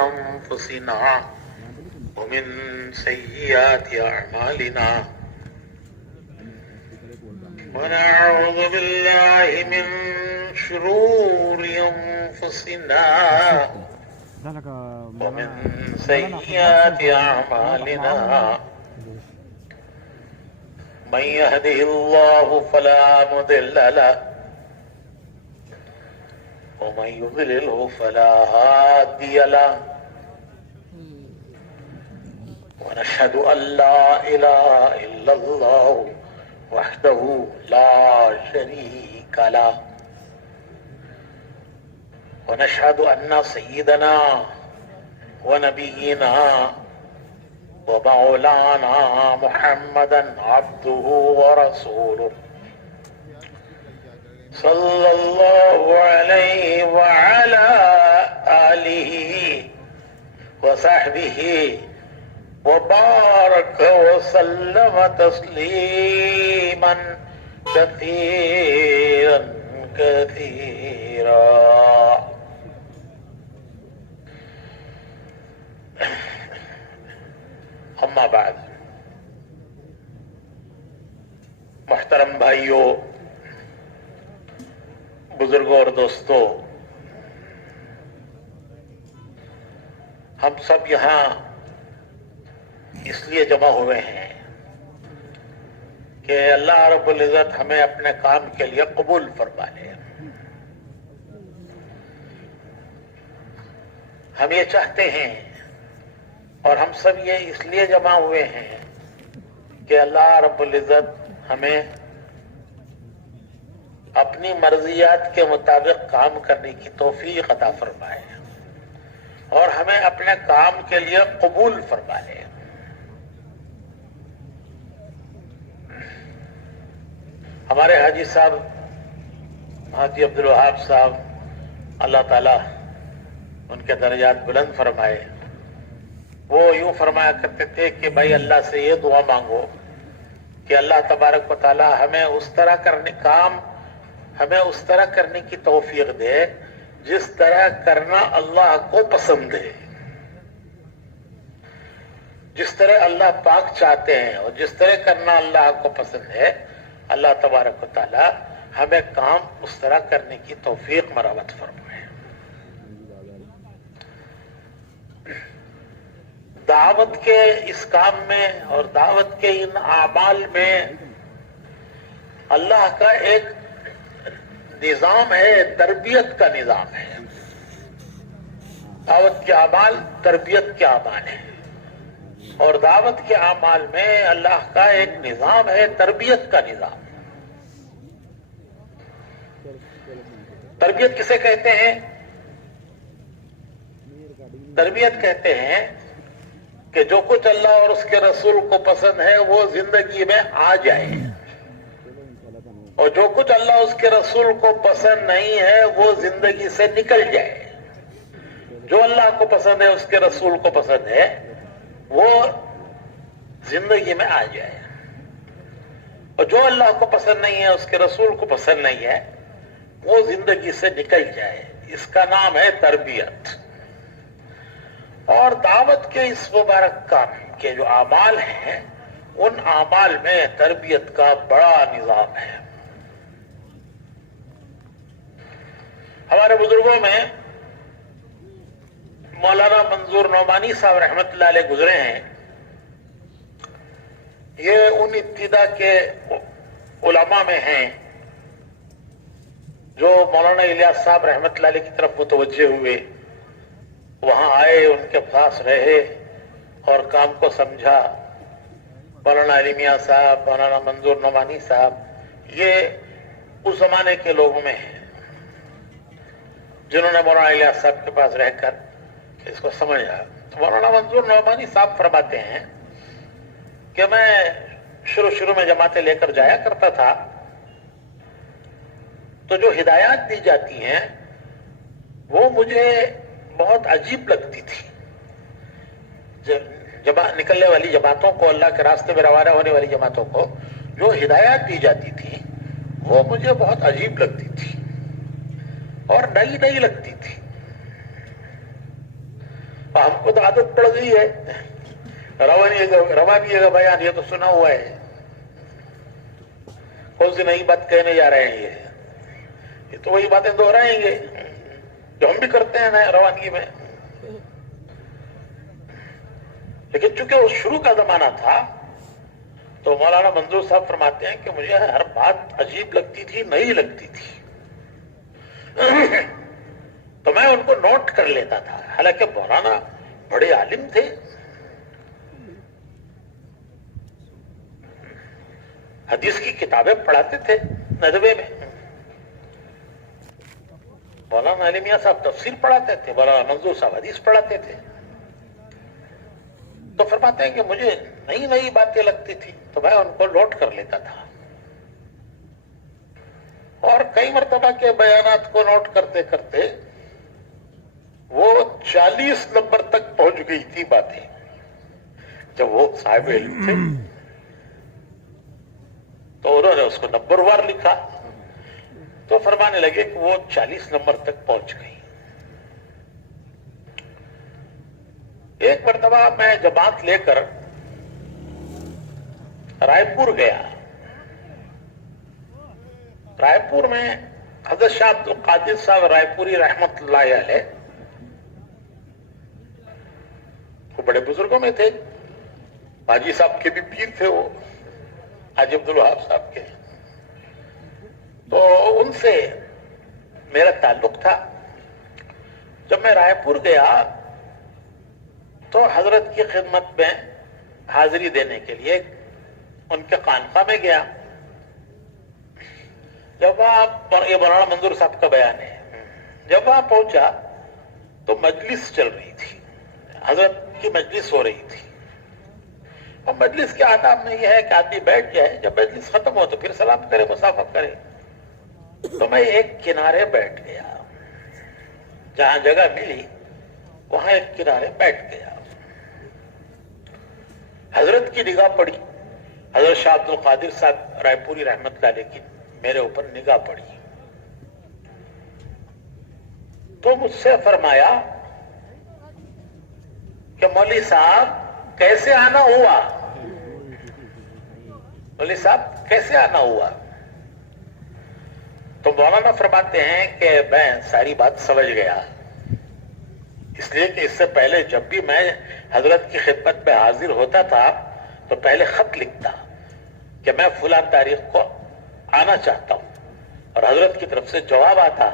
أنفسنا ومن سيئات أعمالنا ونعوذ بالله من شرور أنفسنا ومن سيئات أعمالنا من يهده الله فلا مضل له ومن يضلله فلا هادي له ونشهد أن لا إله إلا الله وحده لا شريك له ونشهد أن سيدنا ونبينا ومولانا محمدا عبده ورسوله صلى الله عليه وعلى آله وصحبه وبارك وسلم تسليما كثيرا كثيرا. اما بعد، محترم بھائیوں، بزرگوں اور دوستوں، ہم سب یہاں اس لیے جمع ہوئے ہیں کہ اللہ رب العزت ہمیں اپنے کام کے لیے قبول فرما لے۔ ہم یہ چاہتے ہیں اور ہم سب یہ اس لیے جمع ہوئے ہیں کہ اللہ رب العزت ہمیں اپنی مرضیات کے مطابق کام کرنے کی توفیق عطا فرمائے اور ہمیں اپنے کام کے لیے قبول فرما لے۔ ہمارے حاجی صاحب حاجی عبدالوہاب صاحب، اللہ تعالیٰ ان کے درجات بلند فرمائے، وہ یوں فرمایا کرتے تھے کہ بھائی اللہ سے یہ دعا مانگو کہ اللہ تبارک و تعالیٰ ہمیں اس طرح کرنے کی توفیق دے جس طرح کرنا اللہ کو پسند ہے، جس طرح اللہ پاک چاہتے ہیں اور جس طرح کرنا اللہ کو پسند ہے، اللہ تبارک و تعالی ہمیں کام اس طرح کرنے کی توفیق مرحمت فرمائے۔ دعوت کے اس کام میں اور دعوت کے ان اعمال میں اللہ کا ایک نظام ہے، تربیت کا نظام ہے۔ دعوت کے اعمال تربیت کے اعمال ہیں، اور دعوت کے اعمال میں اللہ کا ایک نظام ہے، تربیت کا نظام۔ تربیت کسے کہتے ہیں؟ تربیت کہتے ہیں کہ جو کچھ اللہ اور اس کے رسول کو پسند ہے وہ زندگی میں آ جائے، اور جو کچھ اللہ اس کے رسول کو پسند نہیں ہے وہ زندگی سے نکل جائے۔ جو اللہ کو پسند ہے، اس کے رسول کو پسند ہے، وہ زندگی میں آ جائے، اور جو اللہ کو پسند نہیں ہے، اس کے رسول کو پسند نہیں ہے، وہ زندگی سے نکل جائے۔ اس کا نام ہے تربیت۔ اور دعوت کے اس مبارک کام کے جو اعمال ہیں، ان اعمال میں تربیت کا بڑا نظام ہے۔ ہمارے بزرگوں میں مولانا منظور نعمانی صاحب رحمت اللہ علیہ گزرے ہیں۔ یہ ان ابتدا کے علماء میں ہیں جو مولانا الیاس صاحب رحمت اللہ علیہ کی طرف متوجہ ہوئے، وہاں آئے، ان کے پاس رہے اور کام کو سمجھا۔ مولانا علی میاں صاحب، مولانا منظور نعمانی صاحب، یہ اس زمانے کے لوگوں میں ہیں جنہوں نے مولانا الیاس صاحب کے پاس رہ کر اس کو سمجھا۔ تو مولانا منظور نعمانی صاحب فرماتے ہیں کہ میں شروع میں جماعتیں لے کر جایا کرتا تھا، تو جو ہدایات دی جاتی ہیں وہ مجھے بہت عجیب لگتی تھی۔ نکلنے والی جماعتوں کو، اللہ کے راستے میں روانہ ہونے والی جماعتوں کو جو ہدایات دی جاتی تھی وہ مجھے بہت عجیب لگتی تھی اور نئی نئی لگتی تھی۔ ہم کو تو عادت پڑ گئی ہے، روانیے کا بیان یہ تو سنا ہوا ہے، کون سی نئی بات کہنے جا رہے ہیں یہ تو وہی باتیں دہرائیں گے جو ہم بھی کرتے ہیں نا روانگی میں. لیکن چونکہ وہ شروع کا زمانہ تھا تو مولانا منظور صاحب فرماتے ہیں کہ مجھے ہر بات عجیب لگتی تھی، نئی لگتی تھی، تو میں ان کو نوٹ کر لیتا تھا. حالانکہ مولانا بڑے عالم تھے، حدیث کی کتابیں پڑھاتے تھے ندوے میں. مولانا علی میاں صاحب تفسیر پڑھاتے تھے، مولانا منظور صاحب حدیث پڑھاتے تھے. تو فرماتے ہیں کہ مجھے نئی نئی باتیں لگتی تھی تو میں ان کو نوٹ کر لیتا تھا، اور کئی مرتبہ کے بیانات کو نوٹ کرتے کرتے وہ 40 نمبر تک پہنچ گئی تھی باتیں. جب وہ صاحب علم تھے تو انہوں نے اس کو نمبر وار لکھا، تو فرمانے لگے کہ وہ 40 نمبر تک پہنچ گئی. ایک مرتبہ میں جماعت لے کر رائے پور گیا. رائے پور میں حضرت شاہ عبد القادر صاحب رائے پوری رحمت اللہ علیہ وہ بڑے بزرگوں میں تھے، حاجی صاحب کے بھی پیر تھے، وہ حاجی عبد الوہاب صاحب کے. تو ان سے میرا تعلق تھا. جب میں رائے پور گیا تو حضرت کی خدمت میں حاضری دینے کے لیے ان کے خانقاہ میں گیا. جب وہاں، یہ مولانا منظور صاحب کا بیان ہے، جب وہاں پہنچا تو مجلس چل رہی تھی، حضرت کی مجلس ہو رہی تھی. اور مجلس کے آداب میں یہ ہے کہ آدمی بیٹھ جائے، جب مجلس ختم ہو تو پھر سلام کرے، مصافحہ کرے. تو میں ایک کنارے بیٹھ گیا، جہاں جگہ ملی وہاں ایک کنارے بیٹھ گیا. حضرت کی نگاہ پڑی، حضرت شاہ عبد القادر صاحب رائے پوری رحمت اللہ علیہ کی میرے اوپر نگاہ پڑی تو مجھ سے فرمایا کہ مولوی صاحب کیسے آنا ہوا، مولوی صاحب کیسے آنا ہوا. تو مولانا فرماتے ہیں کہ میں ساری بات سمجھ گیا، اس لیے کہ اس سے پہلے جب بھی میں حضرت کی خدمت میں حاضر ہوتا تھا تو پہلے خط لکھتا کہ میں فلاں تاریخ کو آنا چاہتا ہوں، اور حضرت کی طرف سے جواب آتا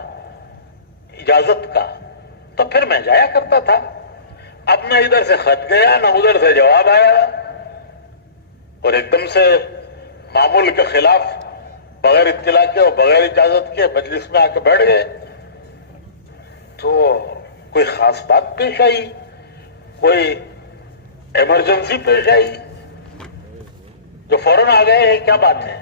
اجازت کا، تو پھر میں جایا کرتا تھا. اب نہ ادھر سے خط گیا نہ ادھر سے جواب آیا، اور ایک دم سے معمول کے خلاف بغیر اطلاع کے اور بغیر اجازت کے مجلس میں آ کے بیٹھ گئے. تو کوئی خاص بات پیش آئی، کوئی ایمرجنسی پیش آئی جو فوراً آ گئے ہیں، کیا بات ہے؟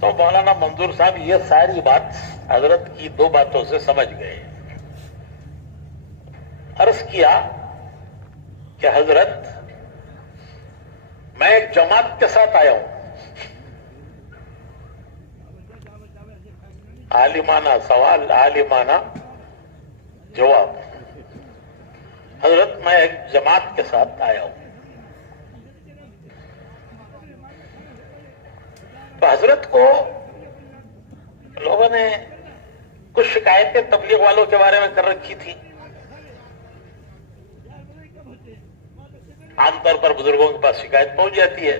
تو مولانا منظور صاحب یہ ساری بات حضرت کی دو باتوں سے سمجھ گئے. عرض کیا کہ حضرت میں ایک جماعت کے ساتھ آیا ہوں، عالمانہ سوال عالمانہ جواب. حضرت میں ایک جماعت کے ساتھ آیا ہوں. تو حضرت کو لوگوں نے کچھ شکایتیں تبلیغ والوں کے بارے میں کر رکھی تھی. عام طور پر بزرگوں کے پاس شکایت پہنچ جاتی ہے،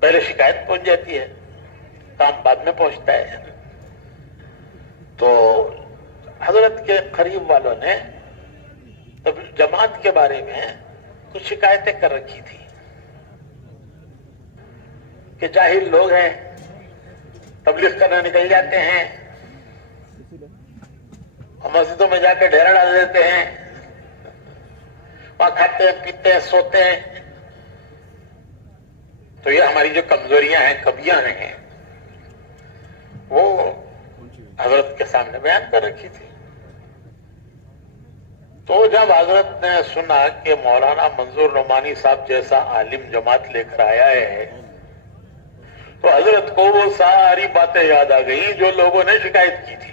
پہلے شکایت پہنچ جاتی ہے، کام بعد میں پہنچتا ہے. تو حضرت کے قریب والوں نے جماعت کے بارے میں کچھ شکایتیں کر رکھی تھی کہ جاہل لوگ ہیں، تبلیغ کرنے نکل جاتے ہیں اور مسجدوں میں جا کے ڈیرا ڈال دیتے ہیں، وہاں کھاتے ہیں پیتے ہیں سوتے ہیں. تو یہ ہماری جو کمزوریاں ہیں، کمیاں ہیں، وہ حضرت کے سامنے بیان کر رکھی تھی. تو جب حضرت نے سنا کہ مولانا منظور نعمانی صاحب جیسا عالم جماعت لے کر آیا ہے تو حضرت کو وہ ساری باتیں یاد آ گئی جو لوگوں نے شکایت کی تھی.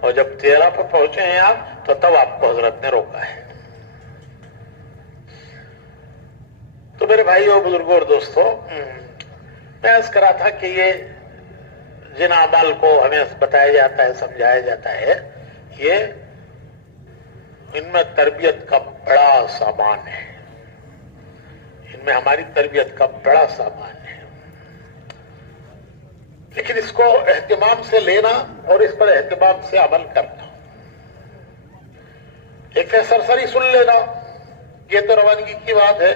اور جب 13 پر پہنچے ہیں آپ تو تب آپ کو حضرت نے روکا ہے. تو میرے بھائیوں، بزرگوں اور دوستوں، میں عرض کرا تھا کہ یہ جن اعمال کو ہمیں بتایا جاتا ہے، سمجھایا جاتا ہے، یہ ان میں تربیت کا بڑا سامان ہے، ان میں ہماری تربیت کا بڑا سامان ہے. لیکن اس کو اہتمام سے لینا اور اس پر اہتمام سے عمل کرنا. ایک ہے سرسری سن لینا، یہ تو روانگی کی بات ہے،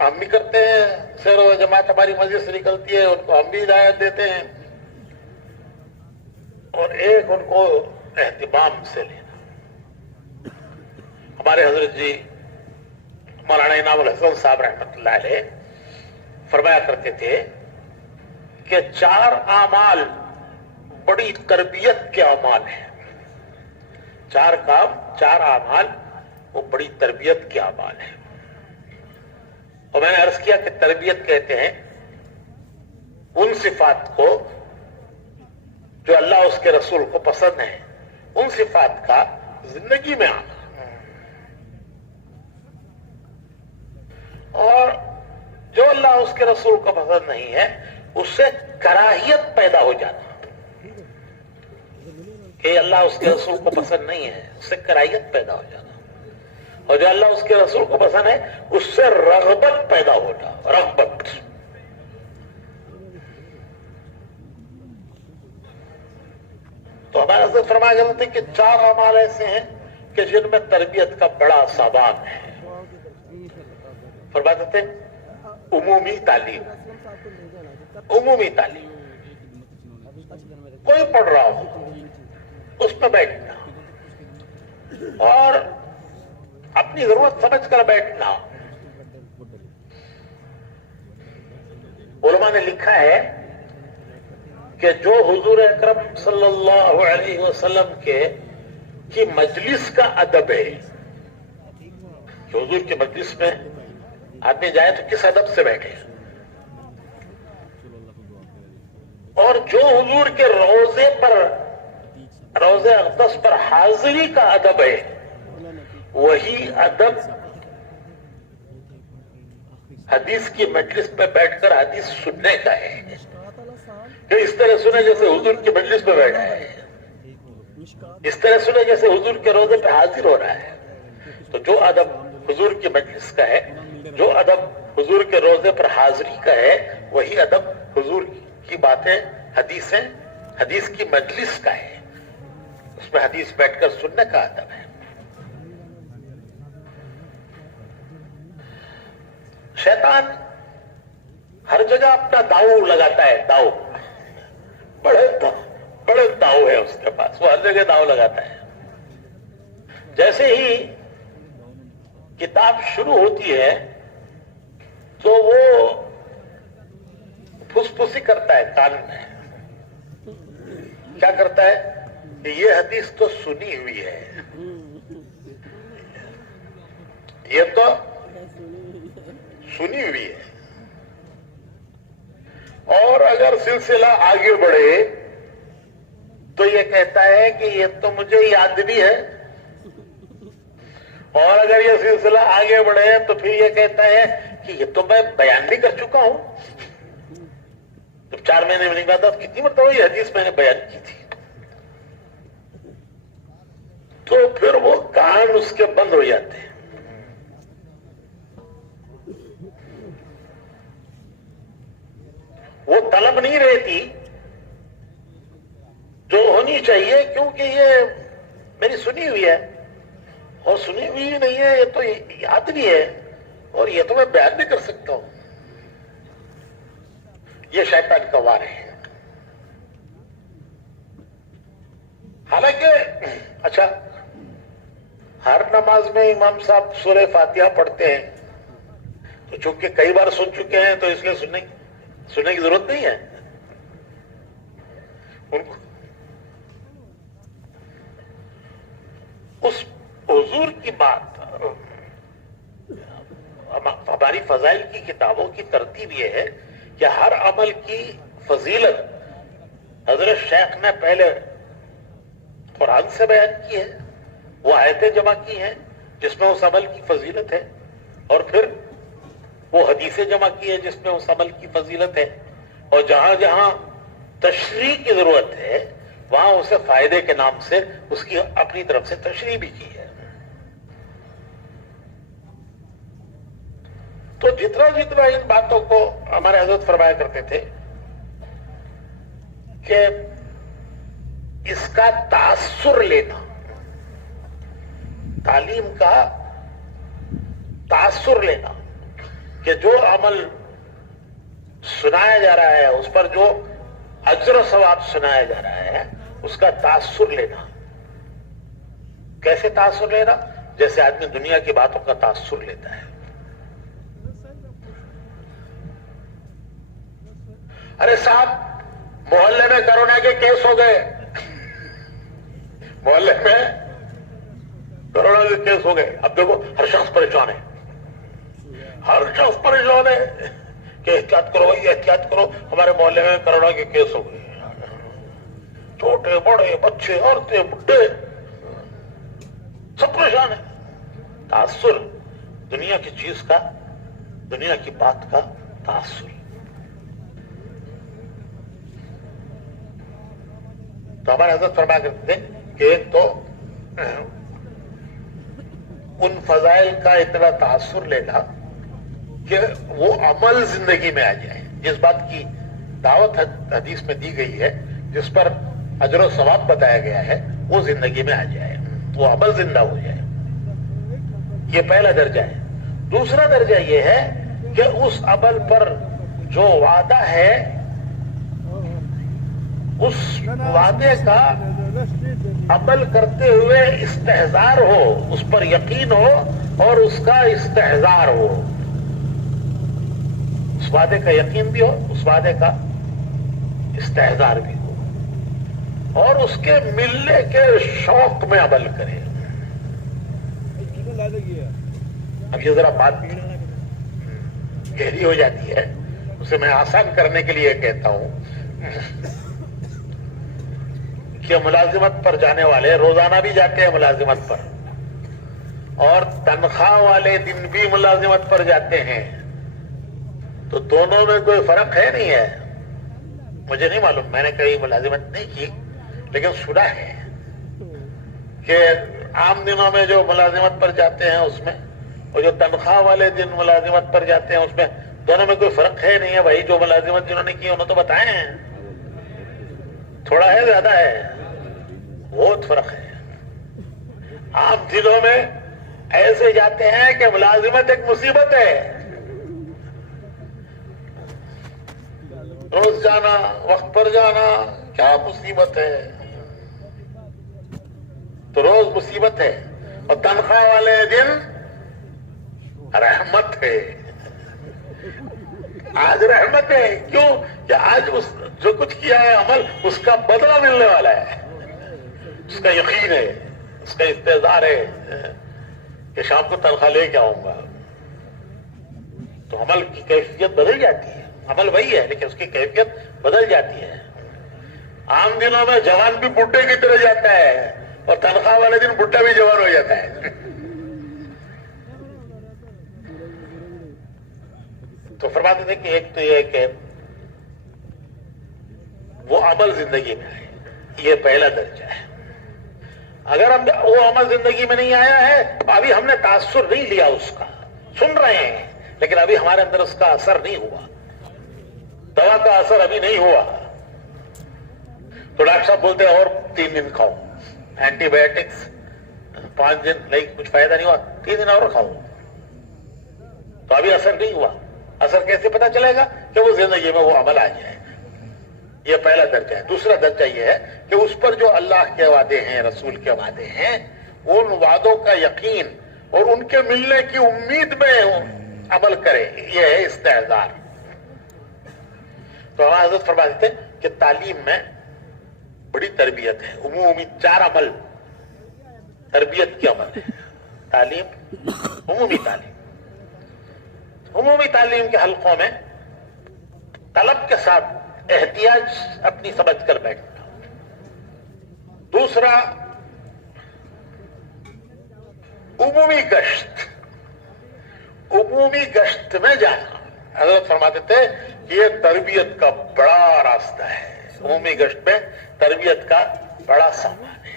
ہم بھی کرتے ہیں، سیر و جماعت ہماری مسجد سے نکلتی ہے، ان کو ہم بھی ہدایت دیتے ہیں. اور ایک ان کو اہتمام سے لینا. ہمارے حضرت جی مولانا انعام الحسن صاحب رحمۃ اللہ علیہ فرمایا کرتے تھے کہ 4 اعمال بڑی تربیت کے اعمال ہیں. 4 کام، 4 اعمال وہ بڑی تربیت کے اعمال ہیں. اور میں نے عرض کیا کہ تربیت کہتے ہیں ان صفات کو جو اللہ اس کے رسول کو پسند ہیں، ان صفات کا زندگی میں آنا، اور جو اللہ اس کے رسول کو پسند نہیں ہے اس سے کراہیت پیدا ہو جانا. کہ اللہ اس کے رسول کو پسند نہیں ہے، اس سے کراہیت پیدا ہو جانا. اور جو اللہ اس کے رسول کو پسند ہے اس سے رغبت پیدا ہونا، رغبت. تو ہمارے حضرت فرمایا کرتے ہیں کہ 4 اعمال ایسے ہیں کہ جن میں تربیت کا بڑا سامان ہے. فرماتے تھے عمومی تعلیم. عمومی تعلیم، کوئی پڑھ رہا ہو اس پہ بیٹھنا اور اپنی ضرورت سمجھ کر بیٹھنا. علماء نے لکھا ہے کہ جو حضور اکرم صلی اللہ علیہ وسلم کی مجلس کا ادب ہے، کہ حضور کی مجلس میں آدمی جائے تو کس ادب سے بیٹھے، اور جو حضور کے روضے پر، روضے اقدس پر حاضری کا ادب ہے، وہی ادب حدیث کی مجلس پہ بیٹھ کر حدیث سننے کا ہے. کہ اس طرح سنے جیسے حضور کی مجلس پہ بیٹھا ہے، اس طرح سنے جیسے حضور کے روضے پہ حاضر ہو رہا ہے. تو جو ادب حضور کی مجلس کا ہے، جو ادب حضور کے روضے پر حاضری کا ہے، وہی ادب حضور کی باتیں، حدیثیں، حدیث کی مجلس کا ہے. اس میں حدیث بیٹھ کر سننے کا ادب ہے. شیطان ہر جگہ اپنا داؤ لگاتا ہے. داؤ، بڑے داؤ ہے اس کے پاس، وہ ہر جگہ داؤ لگاتا ہے. جیسے ہی کتاب شروع ہوتی ہے تو وہ پھس کرتا ہے کان میں. کیا کرتا ہے کہ یہ حدیث تو سنی ہوئی ہے، یہ تو سنی ہوئی ہے. اور اگر سلسلہ آگے بڑھے تو یہ کہتا ہے کہ یہ تو مجھے یاد بھی ہے. اور اگر یہ سلسلہ آگے بڑھے تو پھر یہ کہتا ہے کہ یہ تو میں بیان بھی کر چکا ہوں. جب 4 مہینے میں نکلا تھا کتنی مرتبہ یہ حدیث میں نے بیان کی تھی. تو پھر وہ کان اس کے بند ہو جاتے ہیں. وہ طلب نہیں رہتی جو ہونی چاہیے، کیونکہ یہ میری سنی ہوئی ہے، اور سنی ہوئی نہیں ہے، یہ تو یاد بھی ہے، اور یہ تو میں بیان بھی کر سکتا ہوں. یہ شیطان کا وار ہے. حالانکہ اچھا، ہر نماز میں امام صاحب سورہ فاتحہ پڑھتے ہیں، تو چونکہ کئی بار سن چکے ہیں تو اس لیے سننے کی ضرورت نہیں ہے ان کو. اس حضور کی بات، ہماری فضائل کی کتابوں کی ترتیب یہ ہے کہ ہر عمل کی فضیلت حضرت شیخ نے پہلے قرآن سے بیان کی ہے، وہ آیتیں جمع کی ہیں جس میں اس عمل کی فضیلت ہے، اور پھر وہ حدیثیں جمع کی ہے جس میں اس عمل کی فضیلت ہے، اور جہاں جہاں تشریح کی ضرورت ہے وہاں اسے فائدے کے نام سے اس کی اپنی طرف سے تشریح بھی کی ہے۔ تو جتنا جتنا ان باتوں کو ہمارے حضرت فرمایا کرتے تھے کہ اس کا تاثر لینا، تعلیم کا تاثر لینا، کہ جو عمل سنایا جا رہا ہے اس پر جو اجر و ثواب سنایا جا رہا ہے اس کا تاثر لینا۔ کیسے تاثر لینا؟ جیسے آدمی دنیا کی باتوں کا تاثر لیتا ہے۔ ارے صاحب، محلے میں کرونا کے کیس ہو گئے، محلے میں کرونا کے کیس ہو گئے، اب دیکھو ہر شخص پریشان ہے، ہر شخص پریشان ہے کہ احتیاط کرو بھائی، احتیاط کرو، ہمارے محلے میں کرونا کے کیس ہو گئے، چھوٹے بڑے بچے عورتیں بڈھے سب پریشان ہیں۔ تاثر، دنیا کی چیز کا، دنیا کی بات کا تاثر۔ تو ہمارے حضرت فرمایا کرتے تھے کہ ایک تو ان فضائل کا اتنا تاثر لینا کہ وہ عمل زندگی میں آ جائے، جس بات کی دعوت حدیث میں دی گئی ہے، جس پر اجر و ثواب بتایا گیا ہے، وہ زندگی میں آ جائے، وہ عمل زندہ ہو جائے۔ یہ پہلا درجہ ہے۔ دوسرا درجہ یہ ہے کہ اس عمل پر جو وعدہ ہے اس وعدے کا عمل کرتے ہوئے استحضار ہو، اس پر یقین ہو اور اس کا استحضار ہو، اس وعدے کا یقین بھی ہو، اس وعدے کا استحضار بھی ہو، اور اس کے ملنے کے شوق میں عمل کرے۔ اب یہ ذرا بات گہری ہو جاتی ہے، اسے میں آسان کرنے کے لیے کہتا ہوں کہ ملازمت پر جانے والے روزانہ بھی جاتے ہیں ملازمت پر، اور تنخواہ والے دن بھی ملازمت پر جاتے ہیں، تو دونوں میں کوئی فرق ہے نہیں ہے؟ مجھے نہیں معلوم، میں نے کبھی ملازمت نہیں کی، لیکن سنا ہے کہ عام دنوں میں جو ملازمت پر جاتے ہیں اس میں، اور جو تنخواہ والے دن ملازمت پر جاتے ہیں اس میں، دونوں میں کوئی فرق ہے نہیں ہے بھائی؟ جو ملازمت جنہوں نے کی انہوں تو بتائے ہیں، تھوڑا ہے زیادہ ہے؟ بہت فرق ہے۔ عام دنوں میں ایسے جاتے ہیں کہ ملازمت ایک مصیبت ہے، روز جانا، وقت پر جانا کیا مصیبت ہے، تو روز مصیبت ہے، اور تنخواہ والے دن رحمت ہے۔ آج رحمت ہے، کیوں کہ آج جو کچھ کیا ہے عمل، اس کا بدلہ ملنے والا ہے، اس کا یقین ہے، اس کا استحضار ہے کہ شام کو تنخواہ لے کے آؤں گا، تو عمل کی کیفیت بدل جاتی ہے۔ عمل وہی ہے لیکن اس کی کیفیت بدل جاتی ہے۔ عام دنوں میں جوان بھی بڈھے کی طرح جاتا ہے، اور تنخواہ والے دن بڈھا بھی جوان ہو جاتا ہے۔ تو فرماتے تھے کہ ایک تو یہ کہ وہ عمل زندگی میں آئے، یہ پہلا درجہ ہے۔ اگر ہم وہ عمل زندگی میں نہیں آیا ہے، ابھی ہم نے تاثر نہیں لیا اس کا، سن رہے ہیں لیکن ابھی ہمارے اندر اس کا اثر نہیں ہوا، دوا کا اثر ابھی نہیں ہوا، تو ڈاکٹر صاحب بولتے ہیں اور 3 دن کھاؤ اینٹی بایوٹکس، 5 دن نہیں کچھ فائدہ نہیں ہوا، 3 دن اور کھاؤ، تو ابھی اثر نہیں ہوا۔ اثر کیسے پتا چلے گا؟ کہ وہ زندگی میں وہ عمل آ جائے۔ یہ پہلا درجہ ہے۔ دوسرا درجہ یہ ہے کہ اس پر جو اللہ کے وعدے ہیں، رسول کے وعدے ہیں، ان وعدوں کا یقین اور ان کے ملنے کی امید میں عمل کرے، یہ ہے استحضار۔ تو ہمارے حضرت فرماتے تھے کہ تعلیم میں بڑی تربیت ہے، عمومی 4 عمل تربیت کے عمل ہے۔ تعلیم، عمومی تعلیم، عمومی تعلیم کے حلقوں میں طلب کے ساتھ احتیاج اپنی سمجھ کر بیٹھنا. دوسرا عمومی گشت. عمومی گشت میں جانا حضرت فرماتے تھے کہ یہ تربیت کا بڑا راستہ ہے. عمومی گشت میں تربیت کا بڑا سامان ہے.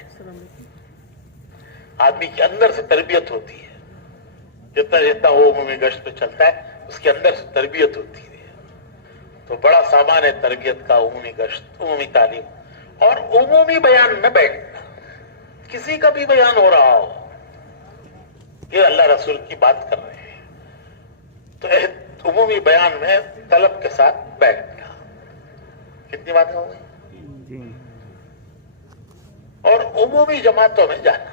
آدمی کے اندر سے تربیت ہوتی ہے. جتنا جتنا وہ عمومی گشت پہ چلتا ہے اس کے اندر سے تربیت ہوتی ہے. تو بڑا سامان ہے تربیت کا عمومی گشت, عمومی تعلیم. اور عمومی بیان میں بیٹھنا. کسی کا بھی بیان ہو رہا ہو, یہ اللہ رسول کی بات کر رہے ہیں, تو عمومی بیان میں طلب کے ساتھ بیٹھنا. کتنی باتیں ہو گئی؟ اور عمومی جماعتوں میں جانا.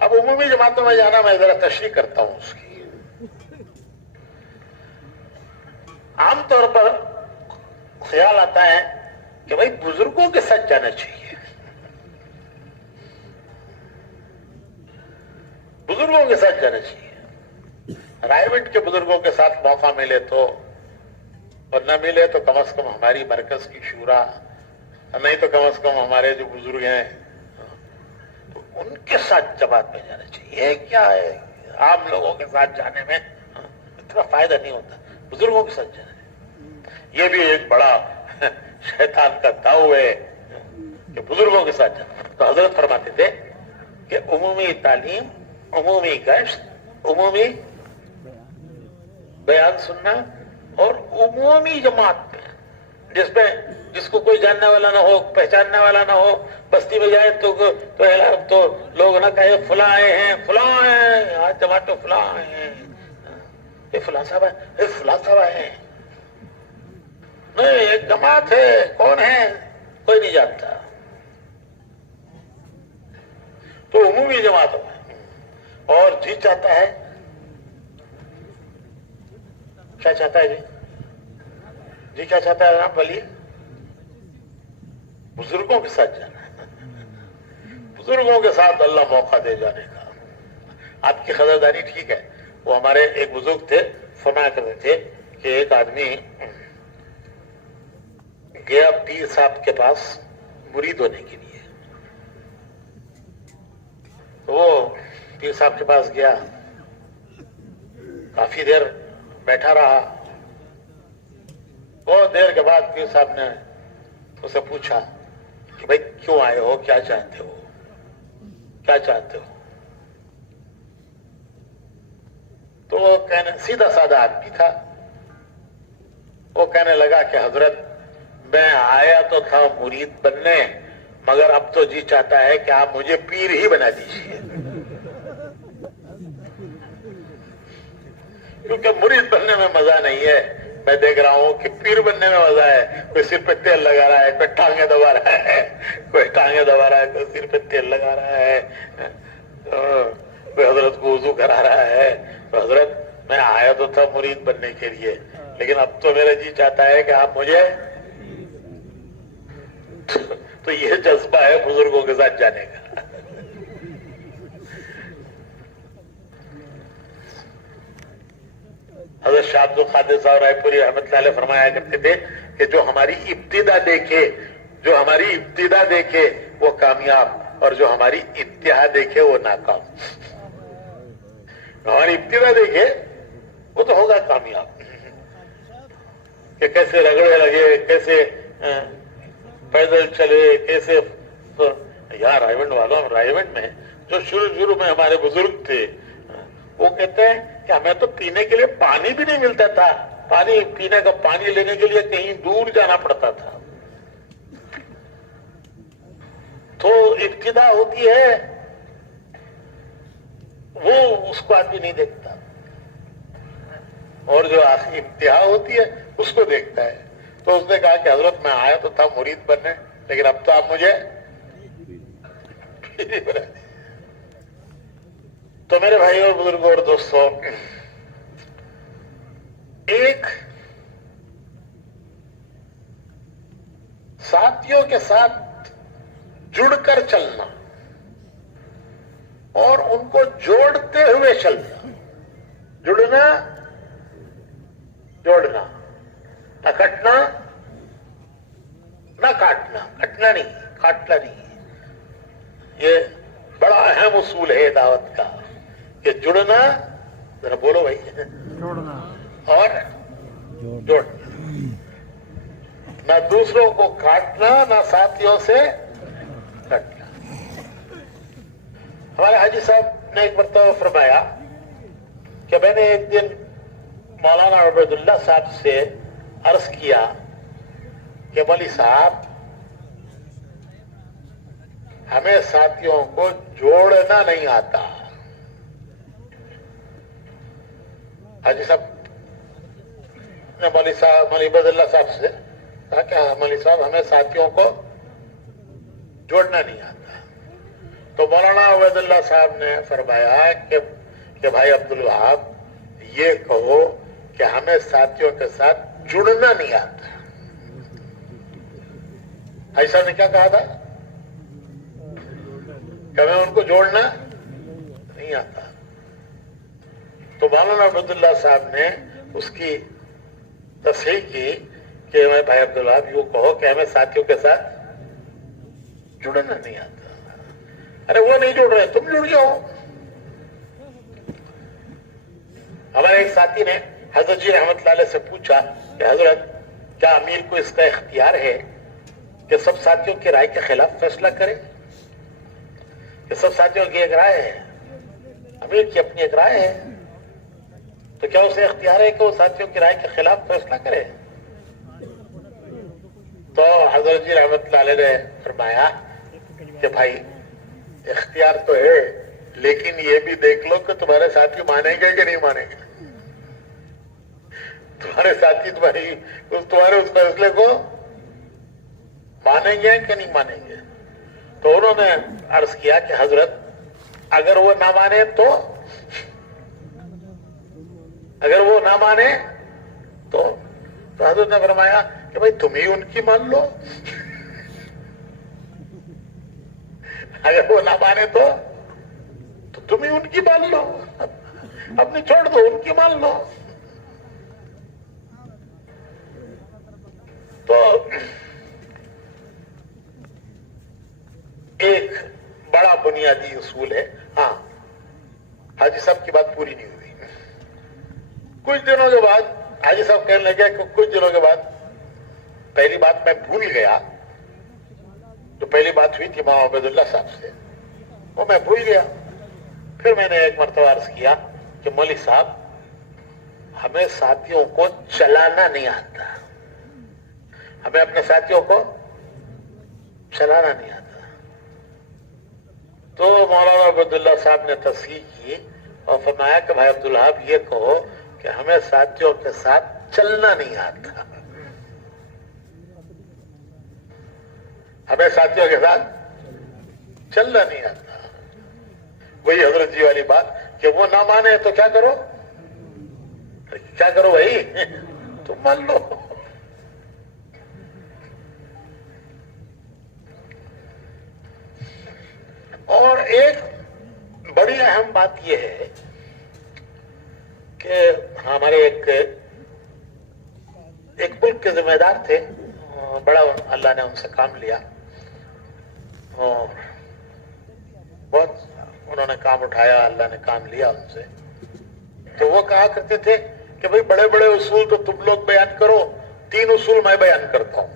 اب عمومی جماعتوں میں جانا میں ذرا تشریح کرتا ہوں اس کی. عام طور پر خیال آتا ہے کہ بھائی بزرگوں کے ساتھ جانا چاہیے. بزرگوں کے ساتھ جانا چاہیے. رائے کے بزرگوں کے ساتھ موقع ملے تو, اور نہ ملے تو کم از کم ہماری مرکز کی شورا, نہیں تو کم از کم ہمارے جو بزرگ ہیں تو ان کے ساتھ جماعت میں جانا چاہیے. کیا ہے عام لوگوں کے ساتھ جانے میں اتنا فائدہ نہیں ہوتا, بزرگوں کے ساتھ جانا ہے. یہ بھی ایک بڑا شیطان کا داؤ ہے کہ بزرگوں کے ساتھ جانا. تو حضرت فرماتے تھے کہ عمومی تعلیم, عمومی گشت, عمومی بیان سننا, اور عمومی جماعت میں جس کو کوئی جاننے والا نہ ہو, پہچاننے والا نہ ہو, بستی میں جائے تو لوگ نہ کہے فلاں آئے ہیں, فلاں ہیں آج جماعت میں, فلاں آئے ہیں, یہ فلاں صاحب ہے, یہ فلاں صاحب آئے ہیں. نہیں, ایک جماعت ہے, کون ہے کوئی نہیں جانتا. تو عمومی جماعتوں میں. اور جی چاہتا ہے, کیا چاہتا ہے جی کیا چاہتا ہے جناب بولیے؟ بزرگوں کے ساتھ جانا ہے. بزرگوں کے ساتھ اللہ موقع دے جانے کا. آپ کی خبرداری ٹھیک ہے. وہ ہمارے ایک بزرگ تھے, فرمایا کرتے تھے کہ ایک آدمی گیا پیر صاحب کے پاس مرید ہونے کے لیے. وہ پیر صاحب کے پاس گیا, کافی دیر بیٹھا رہا. بہت دیر کے بعد پیر صاحب نے اسے پوچھا کہ بھائی کیوں آئے ہو, کیا چاہتے ہو, کیا چاہتے ہو؟ تو وہ سیدھا سادہ آدمی تھا. وہ کہنے لگا کہ حضرت میں آیا تو تھا مرید بننے, مگر اب تو جی چاہتا ہے کہ آپ مجھے پیر ہی بنا دیجیے. کیونکہ مرید بننے میں مزہ نہیں ہے. میں دیکھ رہا ہوں کہ پیر بننے میں مزہ ہے. کوئی سر پہ تیل لگا رہا ہے, کوئی ٹانگیں دبا رہا ہے, کوئی ٹانگیں دبا رہا ہے, کوئی سر پہ تیل لگا رہا ہے, کوئی حضرت کو وضو کرا رہا ہے. تو حضرت میں آیا تو تھا مرید بننے کے لیے, لیکن اب تو میرا جی چاہتا ہے کہ آپ مجھے. تو یہ جذبہ ہے بزرگوں کے ساتھ جانے کا. حضرت شاہ عبد القادر صاحب رائے پوری رحمۃ اللہ علیہ فرمایا کرتے تھے کہ جو ہماری ابتدا دیکھے وہ کامیاب, اور جو ہماری انتہا دیکھے وہ ناکام. ہماری ابتدا دیکھے وہ تو ہوگا کامیاب, کہ کیسے رگڑے لگے, کیسے پیدل چلے, کیسے. یہاں رائے والوں, رائے میں جو شروع میں ہمارے بزرگ تھے, وہ کہتے ہیں کہ ہمیں تو پینے کے لیے پانی بھی نہیں ملتا تھا. پانی لینے کے لیے کہیں دور جانا پڑتا تھا. تو ابتدا ہوتی ہے وہ اس کو آدمی نہیں دیکھتا, اور جو آخری انتہا ہوتی ہے اس کو دیکھتا ہے. تو اس نے کہا کہ حضرت میں آیا تو تھا مرید بننے, لیکن اب تو آپ مجھے. تو میرے بھائی اور بزرگوں اور دوستوں, ایک ساتھیوں کے ساتھ جڑ کر چلنا اور ان کو جوڑتے ہوئے چلنا. جڑنا, جوڑنا. نہ کٹنا نہ کاٹنا، کٹنا نہیں، کاٹنا نہیں. یہ بڑا اہم اصول ہے دعوت کا کہ جڑنا، ذرا بولو بھائی، جوڑنا اور جوڑنا. نہ دوسروں کو کاٹنا، نہ ساتھیوں سے کٹنا. ہمارے حاجی صاحب نے ایک مرتبہ فرمایا کہ میں نے ایک دن مولانا عبید اللہ صاحب سے عرض کیا کہ مولوی صاحب ہمیں ساتھیوں کو جوڑنا نہیں آتا. حاجی صاحب نے مولوی عبید اللہ صاحب سے کہا کہ مولوی صاحب ہمیں ساتھیوں کو جوڑنا نہیں آتا. تو مولانا عبید اللہ صاحب نے فرمایا کہ بھائی عبد الوہاب یہ کہو کہ ہمیں ساتھیوں کے ساتھ جڑنا نہیں آتا. حاجی صاحب نے کیا کہا تھا کہ ہمیں ان کو جوڑنا نہیں آتا. تو مولانا عبید اللہ صاحب نے اس کی تصحیح کی کہ میں بھائی عبد الوہاب یوں کہو کہ ہمیں ساتھیوں کے ساتھ جڑنا نہیں آتا. ارے وہ نہیں جڑ رہے، تم جڑ جاؤ. ہمارے ایک ساتھی نے حضرت جی رحمت اللہ علیہ سے پوچھا کہ حضرت کیا امیر کو اس کا اختیار ہے کہ سب ساتھیوں کی رائے کے خلاف فیصلہ کرے؟ کہ سب ساتھیوں کی ایک رائے ہے، امیر کی اپنی ایک رائے ہے، تو کیا اسے اختیار ہے کہ وہ ساتھیوں کی رائے کے خلاف فیصلہ کرے؟ تو حضرت جی رحمت اللہ علیہ نے فرمایا کہ بھائی اختیار تو ہے، لیکن یہ بھی دیکھ لو کہ تمہارے ساتھی مانیں گے کہ نہیں مانیں گے. تمہارے ساتھی تمہارے اس فیصلے کو مانیں گے کہ نہیں مانیں گے. تو انہوں نے عرض کیا کہ حضرت اگر وہ نہ مانے تو حضرت نے فرمایا کہ بھائی تم ہی ان کی مان لو. اگر وہ نہ مانے تو تم ہی ان کی مان لو، اپنی چھوڑ دو، ان کی مان لو. تو ایک بڑا بنیادی اصول ہے. ہاں حاجی صاحب کی بات پوری نہیں ہوئی. کچھ دنوں کے بعد حاجی صاحب کہنے لگے کہ کچھ دنوں کے بعد پہلی بات میں بھول گیا، جو پہلی بات ہوئی تھی مولانا عبید اللہ صاحب سے، وہ میں بھول گیا. پھر میں نے ایک مرتبہ عرض کیا کہ مولوی صاحب ہمیں ساتھیوں کو چلانا نہیں آتا، ہمیں اپنے ساتھیوں کو چلانا نہیں آتا. تو مولانا عبید اللہ صاحب نے تصحیح کی اور فرمایا کہ بھائی عبدالوہاب یہ کہو کہ ہمیں ساتھیوں کے ساتھ چلنا نہیں آتا، ہمیں ساتھیوں کے ساتھ چلنا نہیں آتا. وہی حضرت جی والی بات کہ وہ نہ مانے تو کیا کرو بھائی تم مان لو. اور ایک بڑی اہم بات یہ ہے کہ ہمارے ایک ملک کے ذمہ دار تھے، بڑا اللہ نے ان سے کام لیا اور بہت انہوں نے کام اٹھایا، اللہ نے کام لیا ان سے. تو وہ کہا کرتے تھے کہ بھائی بڑے بڑے اصول تو تم لوگ بیان کرو، 3 اصول میں بیان کرتا ہوں.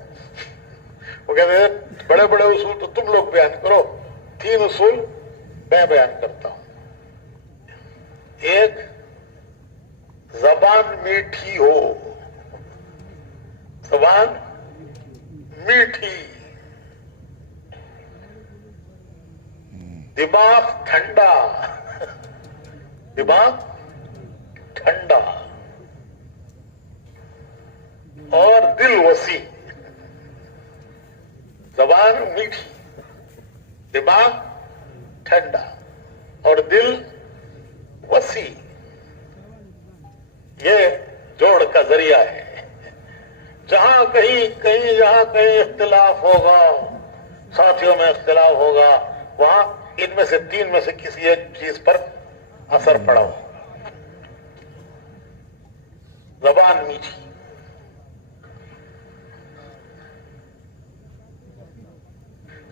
وہ کہتے تھے بڑے بڑے اصول تو تم لوگ بیان کرو، 3 اصول میں بیان کرتا ہوں. ایک، زبان میٹھی ہو، زبان میٹھی، دماغ ٹھنڈا، اور دل وسیع. زبان میٹھی، دماغ ٹھنڈا اور دل وسیع، یہ جوڑ کا ذریعہ ہے. جہاں کہیں اختلاف ہوگا، ساتھیوں میں اختلاف ہوگا، وہاں ان میں سے 3 میں سے کسی ایک چیز پر اثر پڑا ہوگا. زبان میٹھی،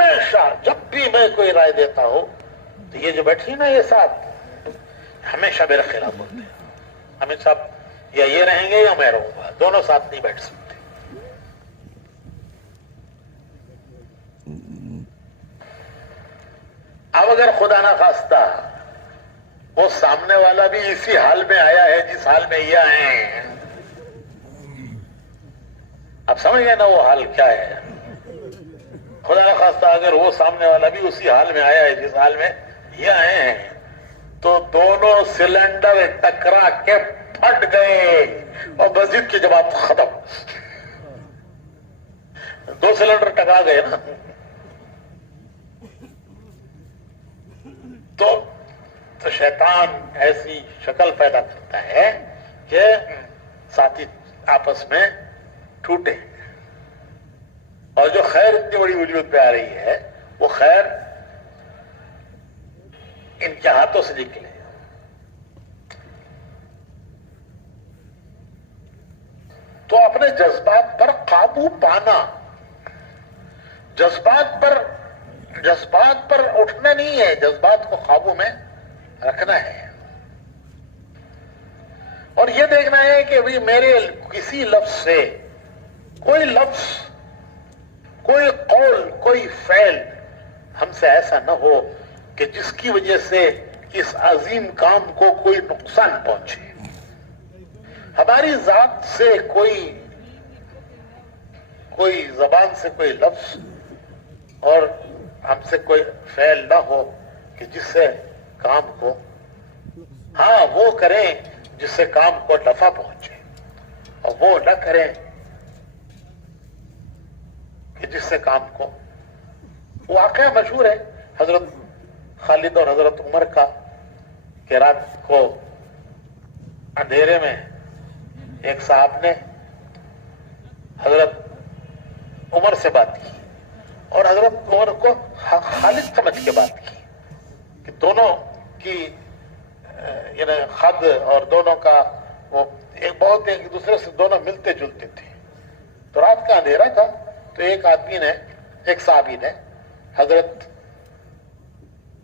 ہمیشہ جب بھی میں کوئی رائے دیتا ہوں تو یہ جو بیٹھی نا یہ ساتھ ہمیشہ میرے خلاف ہوتے ہیں. امت صاحب یا یہ رہیں گے یا میں رہوں گا, دونوں ساتھ نہیں بیٹھ سکتے. اب اگر خدا نہ خواستہ وہ سامنے والا بھی اسی حال میں آیا ہے جس حال میں یہ آئے ہیں, اب سمجھ گئے نا وہ حال کیا ہے. خدا نہ خواستہ اگر وہ سامنے والا بھی اسی حال میں آیا ہے جس حال میں یہ آئے ہیں تو دونوں سلنڈر ٹکرا کے پھٹ گئے اور مسجد کی جماعت ختم. 2 سلنڈر ٹکرا گئے نا. تو شیطان ایسی شکل پیدا کرتا ہے کہ ساتھی آپس میں ٹوٹے, اور جو خیر اتنی بڑی وجود پہ آ رہی ہے وہ خیر ان کے ہاتھوں سے نکلے. تو اپنے جذبات پر قابو پانا, جذبات پر اٹھنا نہیں ہے, جذبات کو قابو میں رکھنا ہے. اور یہ دیکھنا ہے کہ بھی میرے کسی لفظ سے کوئی لفظ, کوئی قول, کوئی فعل ہم سے ایسا نہ ہو کہ جس کی وجہ سے اس عظیم کام کو کوئی نقصان پہنچے. ہماری ذات سے کوئی زبان سے کوئی لفظ اور ہم سے کوئی فعل نہ ہو کہ جس سے کام کو, ہاں وہ کریں جس سے کام کو نفع پہنچے, اور وہ نہ کریں کہ جس سے کام کو. واقعہ مشہور ہے حضرت خالد اور حضرت عمر کا کہ رات کو اندھیرے میں ایک صاحب نے حضرت عمر سے بات کی اور حضرت عمر کو خالد سمجھ کے بات کی کہ دونوں کی یعنی خد اور دونوں کا وہ ایک دوسرے سے دونوں ملتے جلتے تھے. تو رات کا اندھیرا تھا تو ایک صحابی نے حضرت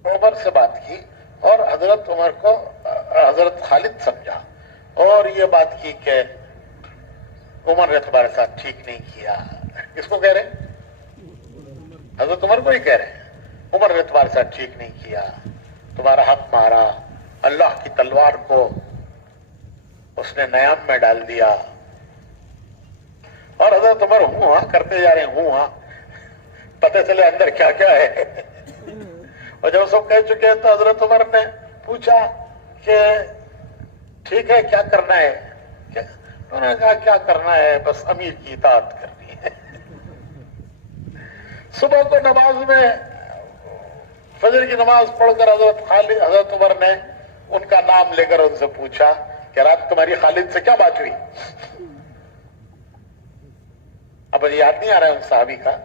عمر سے بات کی اور حضرت عمر کو حضرت خالد سمجھا اور یہ بات کی کہ عمر نے تمہارے ساتھ ٹھیک نہیں کیا. کس کو کہہ رہے ہیں؟ حضرت عمر کو ہی کہہ رہے ہیں. عمر نے تمہارے ساتھ ٹھیک نہیں کیا, تمہارا حق مارا, اللہ کی تلوار کو اس نے نیام میں ڈال دیا. اور حضرت عمر ہوں ہاں کرتے جا رہے ہیں, ہوں ہاں, پتہ چلے اندر کیا کیا ہے. اور جب سب کہہ چکے تو حضرت عمر نے پوچھا کہ ٹھیک ہے کیا کرنا ہے. انہوں نے کہا کیا کرنا ہے, بس امیر کی اطاعت کرنی ہے. صبح کو نماز میں فجر کی نماز پڑھ کر حضرت عمر نے ان کا نام لے کر ان سے پوچھا کہ رات تمہاری خالد سے کیا بات ہوئی. اب یاد نہیں آ رہا ہے ان صحابی کا.